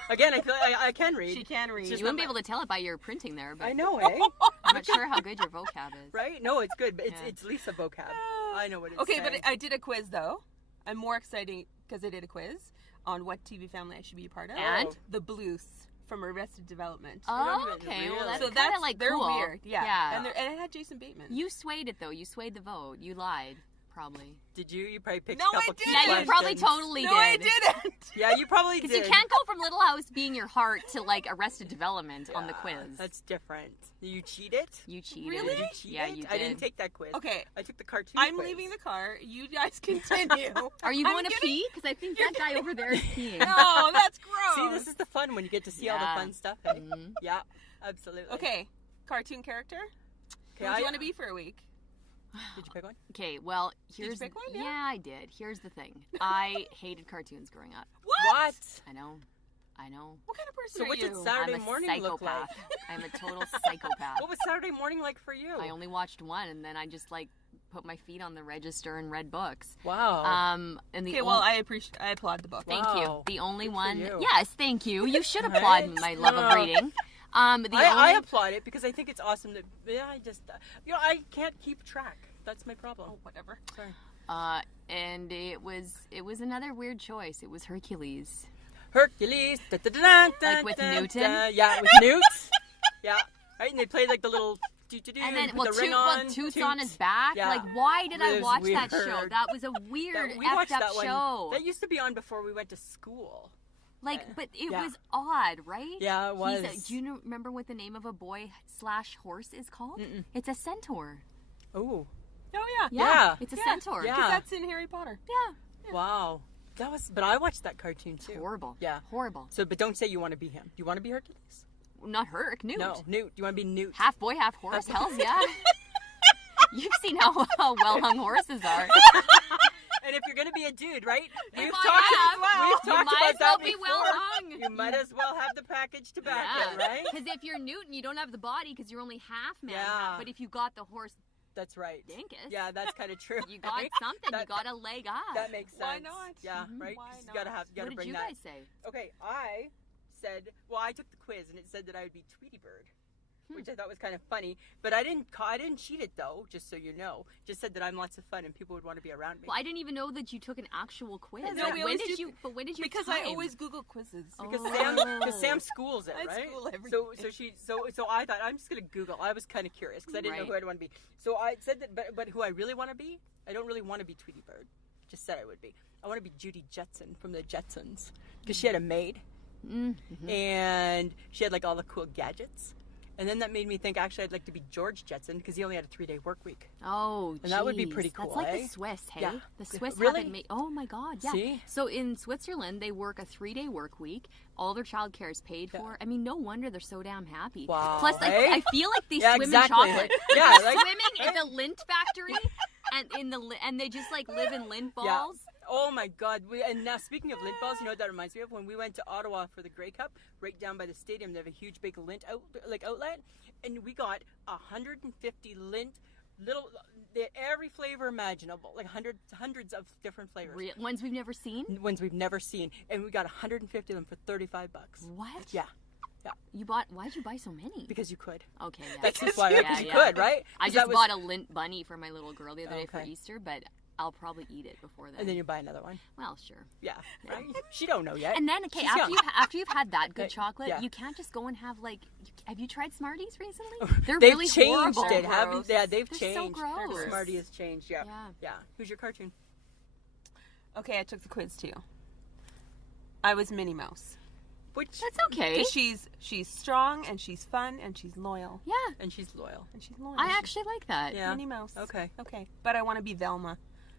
Again, I feel like I can read. She can read. It's just You wouldn't not be able to tell it by your printing there, but I know, eh? I'm not sure how good your vocab is. Right? No, it's good, but Yeah. it's Lisa vocab. I know what it's Okay, saying. but I did a quiz though. I'm more excited because I did a quiz on what TV family I should be a part of. And? The Blues from Arrested Development. Oh, even okay. Well, really. that's so kind that's of like they're cool. weird. Yeah. Yeah. And it had Jason Bateman. You swayed it though. You swayed the vote. You lied, probably. Did you? You probably picked No, a couple I key didn't. Yeah, you probably questions. totally no, did. I didn't. Yeah, you probably Because did. you can't go from Little House being your heart to like Arrested Development on the Yeah, quiz. That's different. You cheated? You cheated. Really? Did you cheat Yeah, it? you did. I didn't take that quiz. Okay, I took the cartoon I'm quiz. leaving the car. You guys continue. Are you I'm going to getting- pee? Because I think that guy over there is peeing. No, that's gross. See, this is the fun when you get to see all the Yeah. fun stuff. Eh? Mhm. Yeah, absolutely. Okay, cartoon character. Okay, Who do you want to be for a week? Did you pick one? Okay, well, you here's pick one? yeah, Yeah. I did. Here's the thing. I hated cartoons growing up. What? I know. What kind of person So are what you? did Saturday I'm a morning look like? psychopath. I'm a total psychopath. What was Saturday morning like for you? I only watched one, and then I just like put my feet on the register and read books. Wow. And the Okay, well, I applaud the book. thank Wow. you. The only Good for one. you. Yes, thank you. You should applaud Right? my love of No. reading. I applaud it because I think it's awesome that I just I can't keep track. That's my problem. Oh, whatever. Sorry. And it was another weird choice. It was Hercules. Hercules. Like with Newton? Yeah, with Newt. Yeah. Right, and they played like the little And then, put the ring on. Toots on his back. Yeah. Like, why did I It was watch that show? weird. That was a weird, We watched effed up that one. show. That used to be on before we went to school. Like, but it Yeah. was odd, right? Yeah, it was. Do you remember what the name of a boy/horse is called? Mm-mm. It's a centaur. Oh. Oh yeah. Yeah. It's a Yeah. centaur. Yeah. 'Cause that's in Harry Potter. Yeah. Wow. That was, but I watched that cartoon It's too. horrible. Yeah. Horrible. So, but don't say you want to be him. Do you want to be Hercules? Not Herc, Newt. No, Newt. Do you want to be Newt? Half boy, half horse. Hell's yeah. You've seen how well hung horses are. And if you're gonna be a dude, right? We've If talked, I we've you talked might about as well that be before. well hung. You might as well have the package to back it, right? Because if you're Newton, you don't have the body because you're only half man. Yeah. But if you got the horse That's right. dinkus, Yeah, that's kind of true. you got right? something. That- you got a leg up. That makes sense. Why not? Yeah, Mhm. right. Why 'Cause you gotta not? have, you gotta what did bring you that. guys say? Okay, I said, well, I took the quiz and it said that I would be Tweety Bird, which I thought was kind of funny. But I didn't cheat it though, just so you know. Just said that I'm lots of fun and people would want to be around me. Well, I didn't even know that you took an actual quiz. No, Like, we when always did do- you? But when did you? Because time? I always Google quizzes. Because Oh. Sam schools it, I right? school So everything. so I thought I'm just gonna Google. I was kind of curious because I didn't know Right. who I'd want to be. So I said that, but who I really want to be? I don't really want to be Tweety Bird. Just said I would be. I want to be Judy Jetson from the Jetsons because she had a maid Mm-hmm. and she had like all the cool gadgets. And then that made me think actually I'd like to be George Jetson because he only had a 3-day work week. Oh, And that would be geez. pretty cool, That's like eh? the Swiss, hey? Yeah. The Swiss Really? haven't made. Oh my God, yeah. See? So in Switzerland, they work a 3-day work week. All their childcare is paid Yeah. for. I mean, no wonder they're so damn happy. Wow, Plus, eh? I feel like they Yeah, swim exactly. in chocolate. Yeah, They're like- swimming in the lint factory, and they just like live in lint balls. Yeah. Oh my God! And now speaking of lint balls, you know what that reminds me of? When we went to Ottawa for the Grey Cup, right down by the stadium, they have a huge big lint outlet, and we got 150 lint every flavor imaginable, like hundreds of different flavors. Ones we've never seen. Ones we've never seen, and we got 150 of them for $35. What? Yeah, You bought? Why'd you buy so many? because you could. Okay. Yeah. That's just why, Yeah, because you yeah. could, right? I 'Cause just that was- bought a lint bunny for my little girl the other day for Okay. Easter, but I'll probably eat it before then. And then you buy another one. Well, sure. Yeah, right? She don't know yet. And then, okay, She's after young. you've had that good chocolate, yeah. you can't just go and have have you tried Smarties recently? They've really changed horrible. it, They've haven't Yeah, they've They're changed. so gross. Smartie has changed. Yeah. Yeah. Yeah. Who's your cartoon? Okay, I took the quiz too. I was Minnie Mouse. Which? That's okay. Because she's strong and she's fun and she's loyal. Yeah, And she's loyal. I actually like that. Yeah. Minnie Mouse. Okay. Okay, but I want to be Velma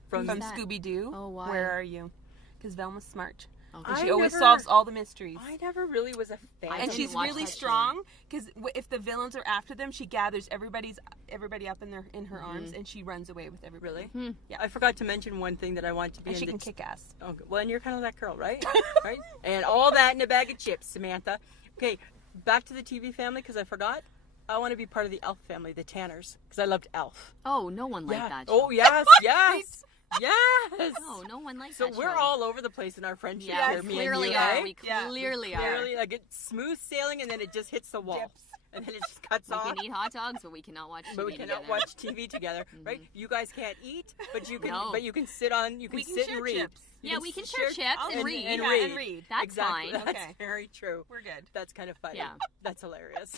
from Who's that? Scooby Doo. Oh, why? Where are you? Because Velma's smart. Okay. And she I always never- solves all the mysteries. I never really was a fan. I And didn't she's watch really that show. strong because if the villains are after them, she gathers everybody up in her arms and she runs away with everybody. Really? Yeah. I forgot to mention one thing that I want to be And in she the can kick ass. Okay. Well, and you're kind of that girl, right? Right? And all that in a bag of chips, Samantha. Okay, back to the TV family because I forgot. I want to be part of the Elf family, the Tanners, because I loved Elf. Oh, no one liked yeah. that show. Oh, yes, yes, yes. No, no one liked So that we're show. all over the place in our friendship Yeah, here, we me clearly and you, are. right? We Yeah. clearly are. Clearly, like it's smooth sailing, and then it just hits the wall, Dips. and then it just cuts We off. can eat hot dogs, but we cannot watch TV But we cannot together. watch TV together, right? You guys can't eat, but you can. No. But you can sit on. You can We can sit share and read. chips. Yeah, we can share chips and and read. And Yeah, read. and read. That's exactly. fine. That's Okay. very true. We're good. That's kind of funny. Yeah. That's hilarious.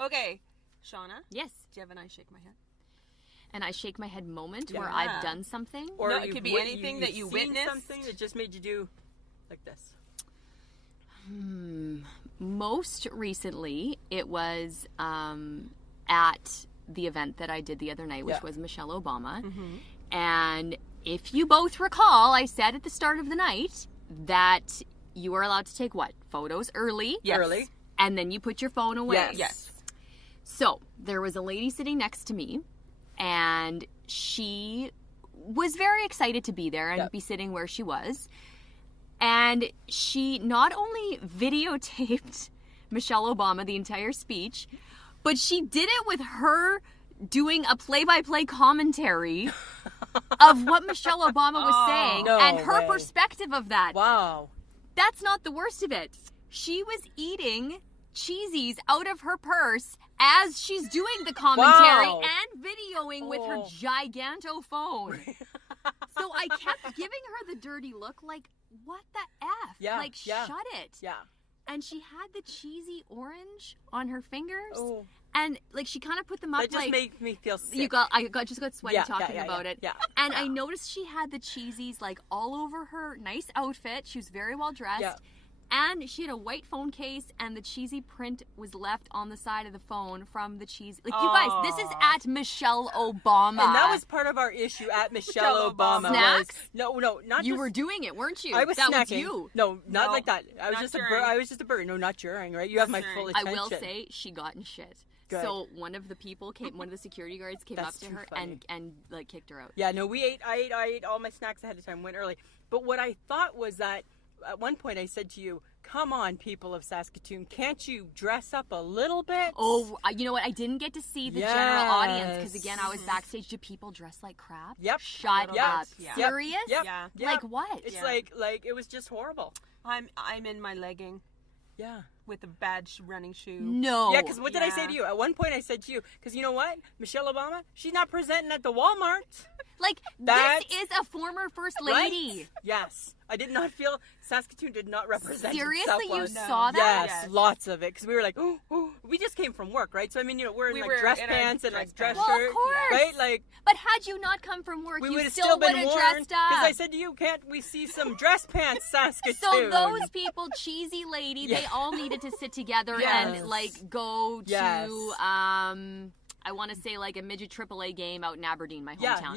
Okay, Shauna, Yes. do you have an I shake my head? And I shake my head moment Yeah. where I've done something. Or No, it you've could be wit- anything that you've you seen witnessed. Something that just made you do like this. Most recently, it was at the event that I did the other night, which Yeah. was Michelle Obama. Mm-hmm. And if you both recall, I said at the start of the night that you are allowed to take what? Photos early. Yes. Early. And then you put your phone away. Yes. Yes. So there was a lady sitting next to me, and she was very excited to be there and Yep. be sitting where she was. And she not only videotaped Michelle Obama the entire speech, but she did it with her doing a play-by-play commentary of what Michelle Obama was saying no and her way. perspective of that. Wow. That's not the worst of it. She was eating cheesies out of her purse as she's doing the commentary Wow. and videoing with her Oh. giganto phone. So I kept giving her the dirty look like, what the F? Yeah, Like, yeah. shut it. Yeah. And she had the cheesy orange on her fingers. Oh. And like she kind of put them up That just like made me feel sick. I just got sweaty Yeah, talking yeah, about yeah, it. yeah. And I noticed she had the cheesies like all over her nice outfit. She was very well dressed. Yeah. And she had a white phone case, and the cheesy print was left on the side of the phone from the cheese. Like, you guys, this is at Michelle Obama. And that was part of our issue at Michelle Obama. Snacks? Was, no, not you just, were doing it, weren't you? I was that snacking. was you. No, not No, like that. I was not just during. I was just a bird. No, not during. Right? You have my Not full during. I attention. will say she got in shit. Good. So one of the people came, one of the security guards came That's up to too her funny. and like kicked her out. Yeah, no, I ate all my snacks ahead of time, went early. But what I thought was that at one point I said to you, come on, people of Saskatoon, can't you dress up a little bit? Oh, you know what? I didn't get to see the general audience because again, I was backstage. Do people dress like crap? Yep. Shut Yep. up. Yeah. Serious? Yep. Yeah. Yep. Like what? It's Yeah. like it was just horrible. I'm in my legging Yeah. with a bad running shoe. No. Yeah, because what did I say Yeah. to you? At one point I said to you, because you know what? Michelle Obama, she's not presenting at the Walmart. Like, That- this is a former first lady. Right? Yes. I did not feel Saskatoon did not represent Seriously, itself you well. saw that? Yes, Yes. lots of it. Because we were like, oh, we just came from work, right? So, I mean, we're in We like were dress in our pants and dress like dress pants. Well, of shirt. course. Right? Like, But had you not come from work, we you would have still still would been have worn. dressed Because up. I said to you, can't we see some dress pants, Saskatoon? So those people, cheesy lady, Yeah. they all needed to sit together Yes. and like go to Yes. I want to say like a midget AAA game out in Aberdeen, my Yeah, hometown.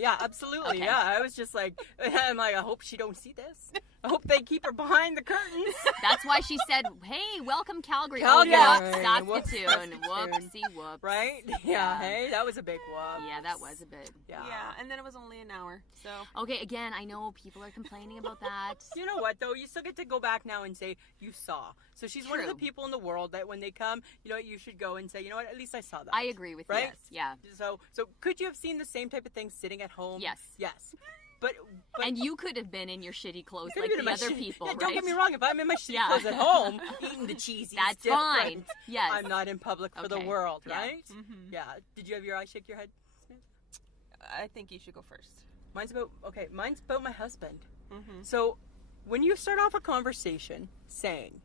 yeah, absolutely. Okay. Yeah, I was just like, I'm like, I hope she don't see this. I hope they keep her behind the curtains. That's why she said, "Hey, welcome Calgary." Calgary. Oh, whoops, Whoops, Saskatoon. Saskatoon. Whoopsie whoops. Right? Yeah, Yeah. hey, that was a big whoop. Yeah, that was a bit. Yeah. Yeah, and then it was only an hour. So Okay, again, I know people are complaining about that. You know what, though? You still get to go back now and say, you saw. So she's one of the True. people in the world that when they come, you know what, you should go and say, you know what, at least I saw that. I agree with Right? you. Yes, yeah. So could you have seen the same type of thing sitting at home? Yes. Yes. But And you could have been in your shitty clothes could like have been the in my other shitty- people, yeah, right? don't get me wrong. If I'm in my shitty Yeah. clothes at home, eating the cheesy, That's fine. Yes. I'm not in public for the Okay. world, Yeah. right? Yeah. Did you have your eye shake your head? I think you should go first. Mine's about my husband. Mm-hmm. So when you start off a conversation saying,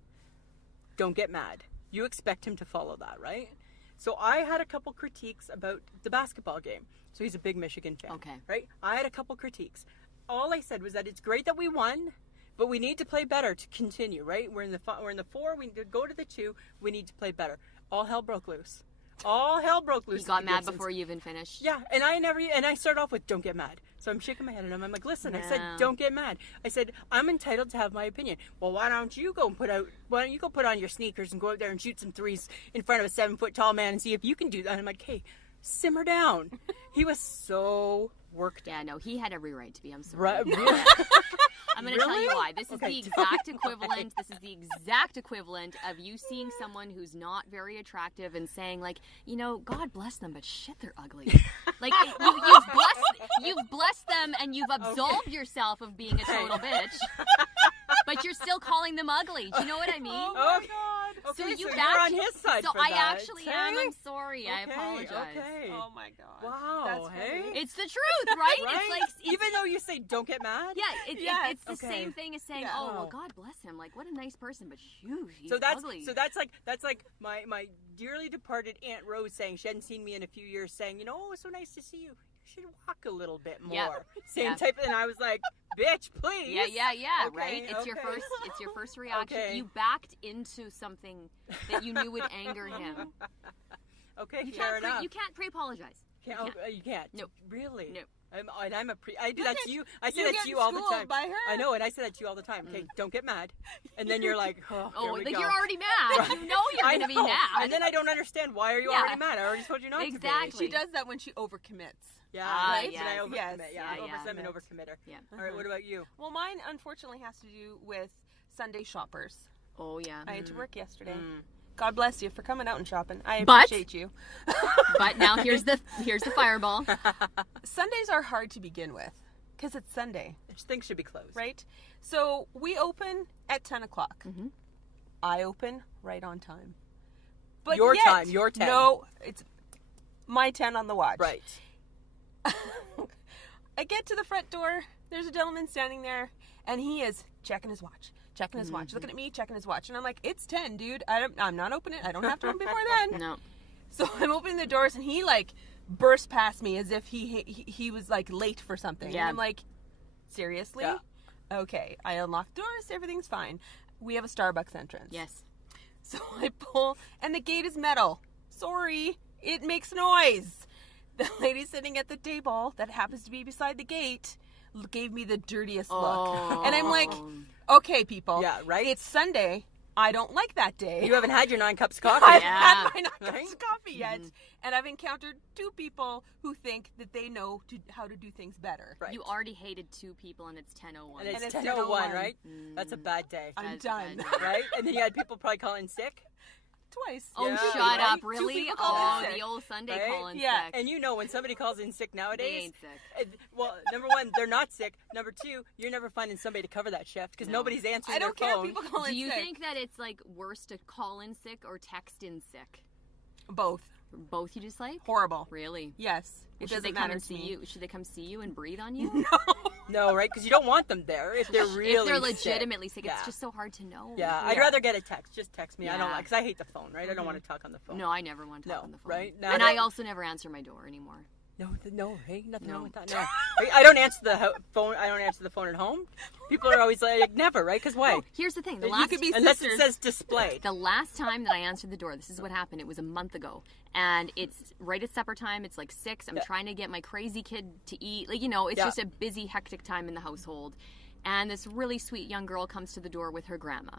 don't get mad, you expect him to follow that, right? So I had a couple critiques about the basketball game. So he's a big Michigan fan. Okay. Right? I had a couple critiques. All I said was that it's great that we won, but we need to play better to continue, right? We're in the 4, we need to go to the 2, we need to play better. All hell broke loose. All hell broke loose. You got mad before you even finished. Yeah, and I start off with don't get mad. So I'm shaking my head and I'm like, listen, I said don't get mad. I said I'm entitled to have my opinion. Well, why don't you go put on your sneakers and go out there and shoot some threes in front of a 7-foot tall man and see if you can do that? And I'm like, hey, simmer down. He was so worked. Yeah, no, he had every right to be. I'm sorry. Right, really? I'm going to tell you why. This is the exact equivalent. This is the exact equivalent of you seeing someone who's not very attractive and saying, like, God bless them, but shit, they're ugly. Like, you've blessed them and you've absolved yourself of being a total bitch, but you're still calling them ugly. Do you know what I mean? Oh my God. Okay, so you're on his side So for I that. actually am. I'm sorry. I apologize. Okay. Oh my God. Wow. That's hey. funny. It's the truth, right? Right? It's like even though you say don't get mad. Yeah, it's the Okay. same thing as saying, Yeah. "Oh, well, God bless him. Like, what a nice person, but shoot, he's So that's ugly." that's like my dearly departed Aunt Rose saying she hadn't seen me in a few years, saying, oh, it's so nice to see you. You should walk a little bit more. Yeah. Same type. And I was like, bitch, please. Yeah, Okay, right? It's your first reaction. Okay. You backed into something that you knew would anger him. Okay, You fair enough. You can't pre-apologize. You can't. No. Really? No. I do that to you. I say You that get to you all the schooled time. by her. I know, and I say that to you all the time. Okay, don't get mad. And then you're like, here we like go. you're already mad. You know you're I going to be know. mad. And then I don't understand, why are you Yeah. already mad? I already told you not to Exactly. She does that when she overcommits. be. Yeah, Right? Did I overcommit? Yes. Yeah, Yeah. I'm an overcommitter. Yeah. All right, what about you? Well, mine unfortunately has to do with Sunday shoppers. Oh yeah. I had to work yesterday. God bless you for coming out and shopping. I But- appreciate you. But now here's the fireball. Sundays are hard to begin with because it's Sunday, Things should be closed. right? So we open at 10 o'clock. Mm-hmm. I open right on time. But Your yet- time, your 10. No, it's my 10 on the watch. Right. I get to the front door. There's a gentleman standing there, and he is checking his watch. Looking at me, checking his watch. And I'm like, it's 10, dude. I'm not opening it. I don't have to open before then. No. So I'm opening the doors, and he, like, burst past me as if he was, like, late for something. Yeah. And I'm like, seriously? Yeah. Okay. I unlock doors. Everything's fine. We have a Starbucks entrance. Yes. So I pull, and the gate is metal. Sorry, it makes noise. The lady sitting at the table that happens to be beside the gate gave me the dirtiest look. And I'm like, okay, people. Yeah, right? It's Sunday. I don't like that day. You haven't had your 9 cups of coffee. I haven't Yeah. had my 9 cups Right? of coffee yet. And I've encountered 2 people who think that they know how to do things better. Right. You already hated 2 people, and it's 10:01. And it's it's 10:01, 10:01. right? That's a bad day. I'm That's a done. bad day. Right? And then you had people probably calling sick. Twice. Oh, Yeah, shut right? up! 2 Really? people called Oh, in sick. the old Sunday Right? calling Yeah. sick. And you know when somebody calls in sick They nowadays, ain't sick. well, number 1, they're not sick. Number 2, you're never finding somebody to cover that shift because No. nobody's answering I don't their care phone. if people call in Do you sick. think that it's like worse to call in sick or text in sick? Both. Both you dislike? Horrible. Really? Yes. It Should they doesn't come matter and to see me. you? Should they come see you and breathe on you? No, right? Because you don't want them there if they're really if they're sick. legitimately sick, Yeah. it's just so hard to know. Yeah, I'd Yeah. rather get a text. Just text me. I don't Yeah. like, because I hate the phone, right? I don't want to talk on the phone. No, I never want to talk No, on the phone. right? Now And that- I also never answer my door anymore. No, hey, nothing No. wrong with that. No, I don't answer the phone. I don't answer the phone at home. People are always like, never, right? Because why? Here's the thing. The You last could be Unless sisters. it says displayed. The last time that I answered the door, this is what happened. It was a month ago. And it's right at supper time. It's like 6. I'm trying to get my crazy kid to eat. Like, it's Yeah. just a busy, hectic time in the household. And this really sweet young girl comes to the door with her grandma.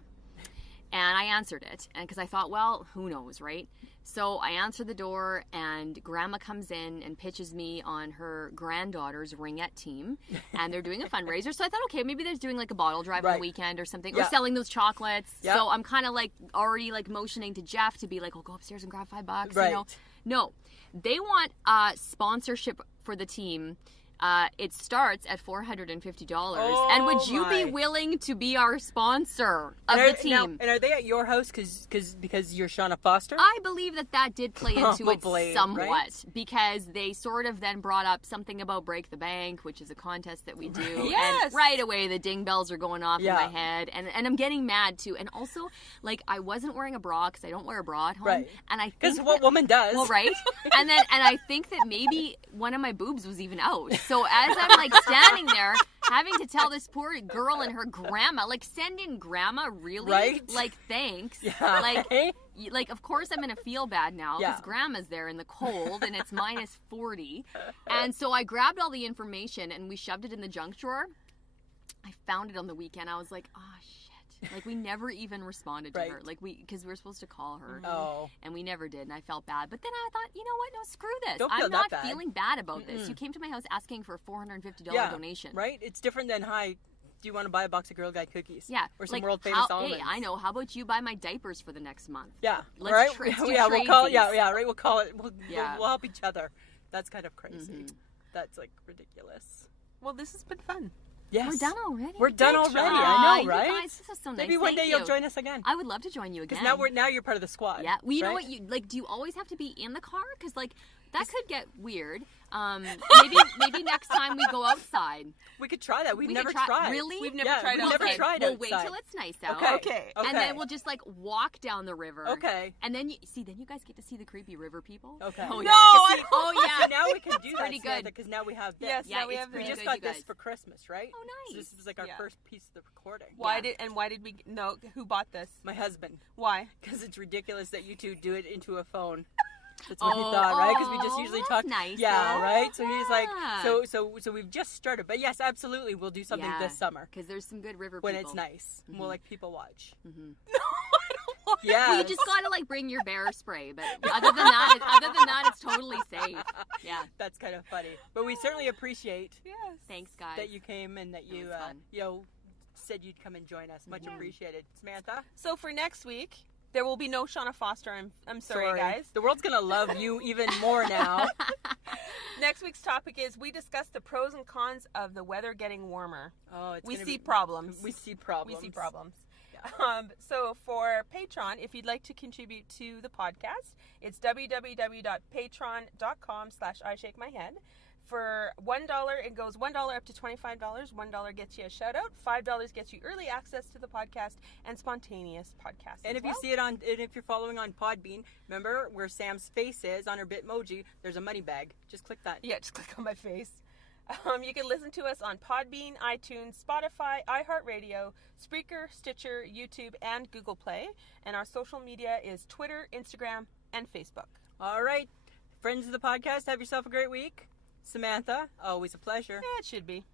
And I answered it. And because I thought, well, who knows, right? So I answered the door, and grandma comes in and pitches me on her granddaughter's ringette team. And they're doing a fundraiser. So I thought, okay, maybe they're doing like a bottle drive on Right. the weekend or something. Yeah. Or selling those chocolates. Yeah. So I'm kind of like already like motioning to Jeff to be like, oh, go upstairs and grab $5, Right. you know? No. They want sponsorship for the team It starts at $450. Oh, and would you be my. willing to be our sponsor of the team? Now, and are they at your house because you're Shauna Foster? I believe that did play into it Probably, somewhat, right? because they sort of then brought up something about Break the Bank, which is a contest that we do. Yes. And right away the ding bells are going off Yeah. in my head, and I'm getting mad too. And also, like, I wasn't wearing a bra because I don't wear a bra at home, Right. and I Because think what that- woman does? well, right, and I think that maybe one of my boobs was even out. So as I'm like standing there, having to tell this poor girl and her grandma, like, send in grandma, really? Right? Like, thanks. Yeah. Like, of course I'm going to feel bad now because Yeah. grandma's there in the cold and it's minus 40. And so I grabbed all the information and we shoved it in the junk drawer. I found it on the weekend. I was like, oh, shit. Like, we never even responded to Right. her. Like, because we were supposed to call her. Oh. And we never did, and I felt bad. But then I thought, you know what? No, screw this. Don't feel I'm that not bad. feeling bad about this. You came to my house asking for a $450 Yeah. donation. Right? It's different than, hi, do you want to buy a box of Girl Guide cookies? Yeah. Or some like, world famous hey, almonds? I know. How about you buy my diapers for the next month? Yeah. Let's right? let's do yeah, we'll call it. tradesies. Yeah, right. We'll call it. Yeah. We'll help each other. That's kind of crazy. Mhm. That's like ridiculous. Well, this has been fun. Yes. We're done already. We're done Thanks, already. Shauna. I know, You right? guys, this is so nice. Maybe one Thank day you. you'll join us again. I would love to join you again. Because now you're part of the squad. Yeah. Well, you know right? what? You like. Do you always have to be in the car? Because like that could get weird. Maybe next time we go outside. We could try that. We've We never could try- tried. Really? We've never Yeah, tried we've outside. never tried We'll outside. wait till it's nice out. Okay. And then we'll just like walk down the river. Okay. And then then you guys get to see the creepy river people. Okay. Oh, No, yeah. I Oh yeah. So now we can do that, pretty good. because now we have this. Yes, Yeah, now we it's have We pretty this. just good, got you this guys. for Christmas, right? Oh, So nice. this was like our Yeah. first piece of the recording. Why did we? No, who bought this? My husband. Why? Because it's ridiculous that you two do it into a phone. That's what he Oh, thought, right? Because we just oh, usually that's talk. nice, Yeah, though. right. So he's like, Yeah. so we've just started, but yes, absolutely, we'll do something this summer Because there's some good river when people. it's nice. Mhm. We'll like people watch. Mm-hmm. No, I don't want. Yeah. Well, you just gotta like bring your bear spray, but other than that, it's totally safe. Yeah. That's kind of funny, but we certainly appreciate Yes. Thanks, guys. that you came and that you was fun. said you'd come and join us. Much Mhm. appreciated, Samantha. So for next week, there will be no Shauna Foster. I'm sorry, guys. The world's gonna love you even more now. Next week's topic is we discuss the pros and cons of the weather getting warmer. Oh, it's We gonna see be- problems. We see problems. We see problems. Yeah. So for Patreon, if you'd like to contribute to the podcast, it's www.patreon.com/IShakeMyHead. For $1, it goes $1 up to $25. $1 gets you a shout out. $5 gets you early access to the podcast and spontaneous podcasts. And if you see it and if you're following on Podbean, remember where Sam's face is on her Bitmoji, there's a money bag. Just click that. yeah, just click on my face. You can listen to us on Podbean, iTunes, Spotify, iHeartRadio, Spreaker, Stitcher, YouTube, and Google Play. And our social media is Twitter, Instagram, and Facebook. All right. Friends of the podcast, have yourself a great week. Samantha, always a pleasure. Yeah, it should be.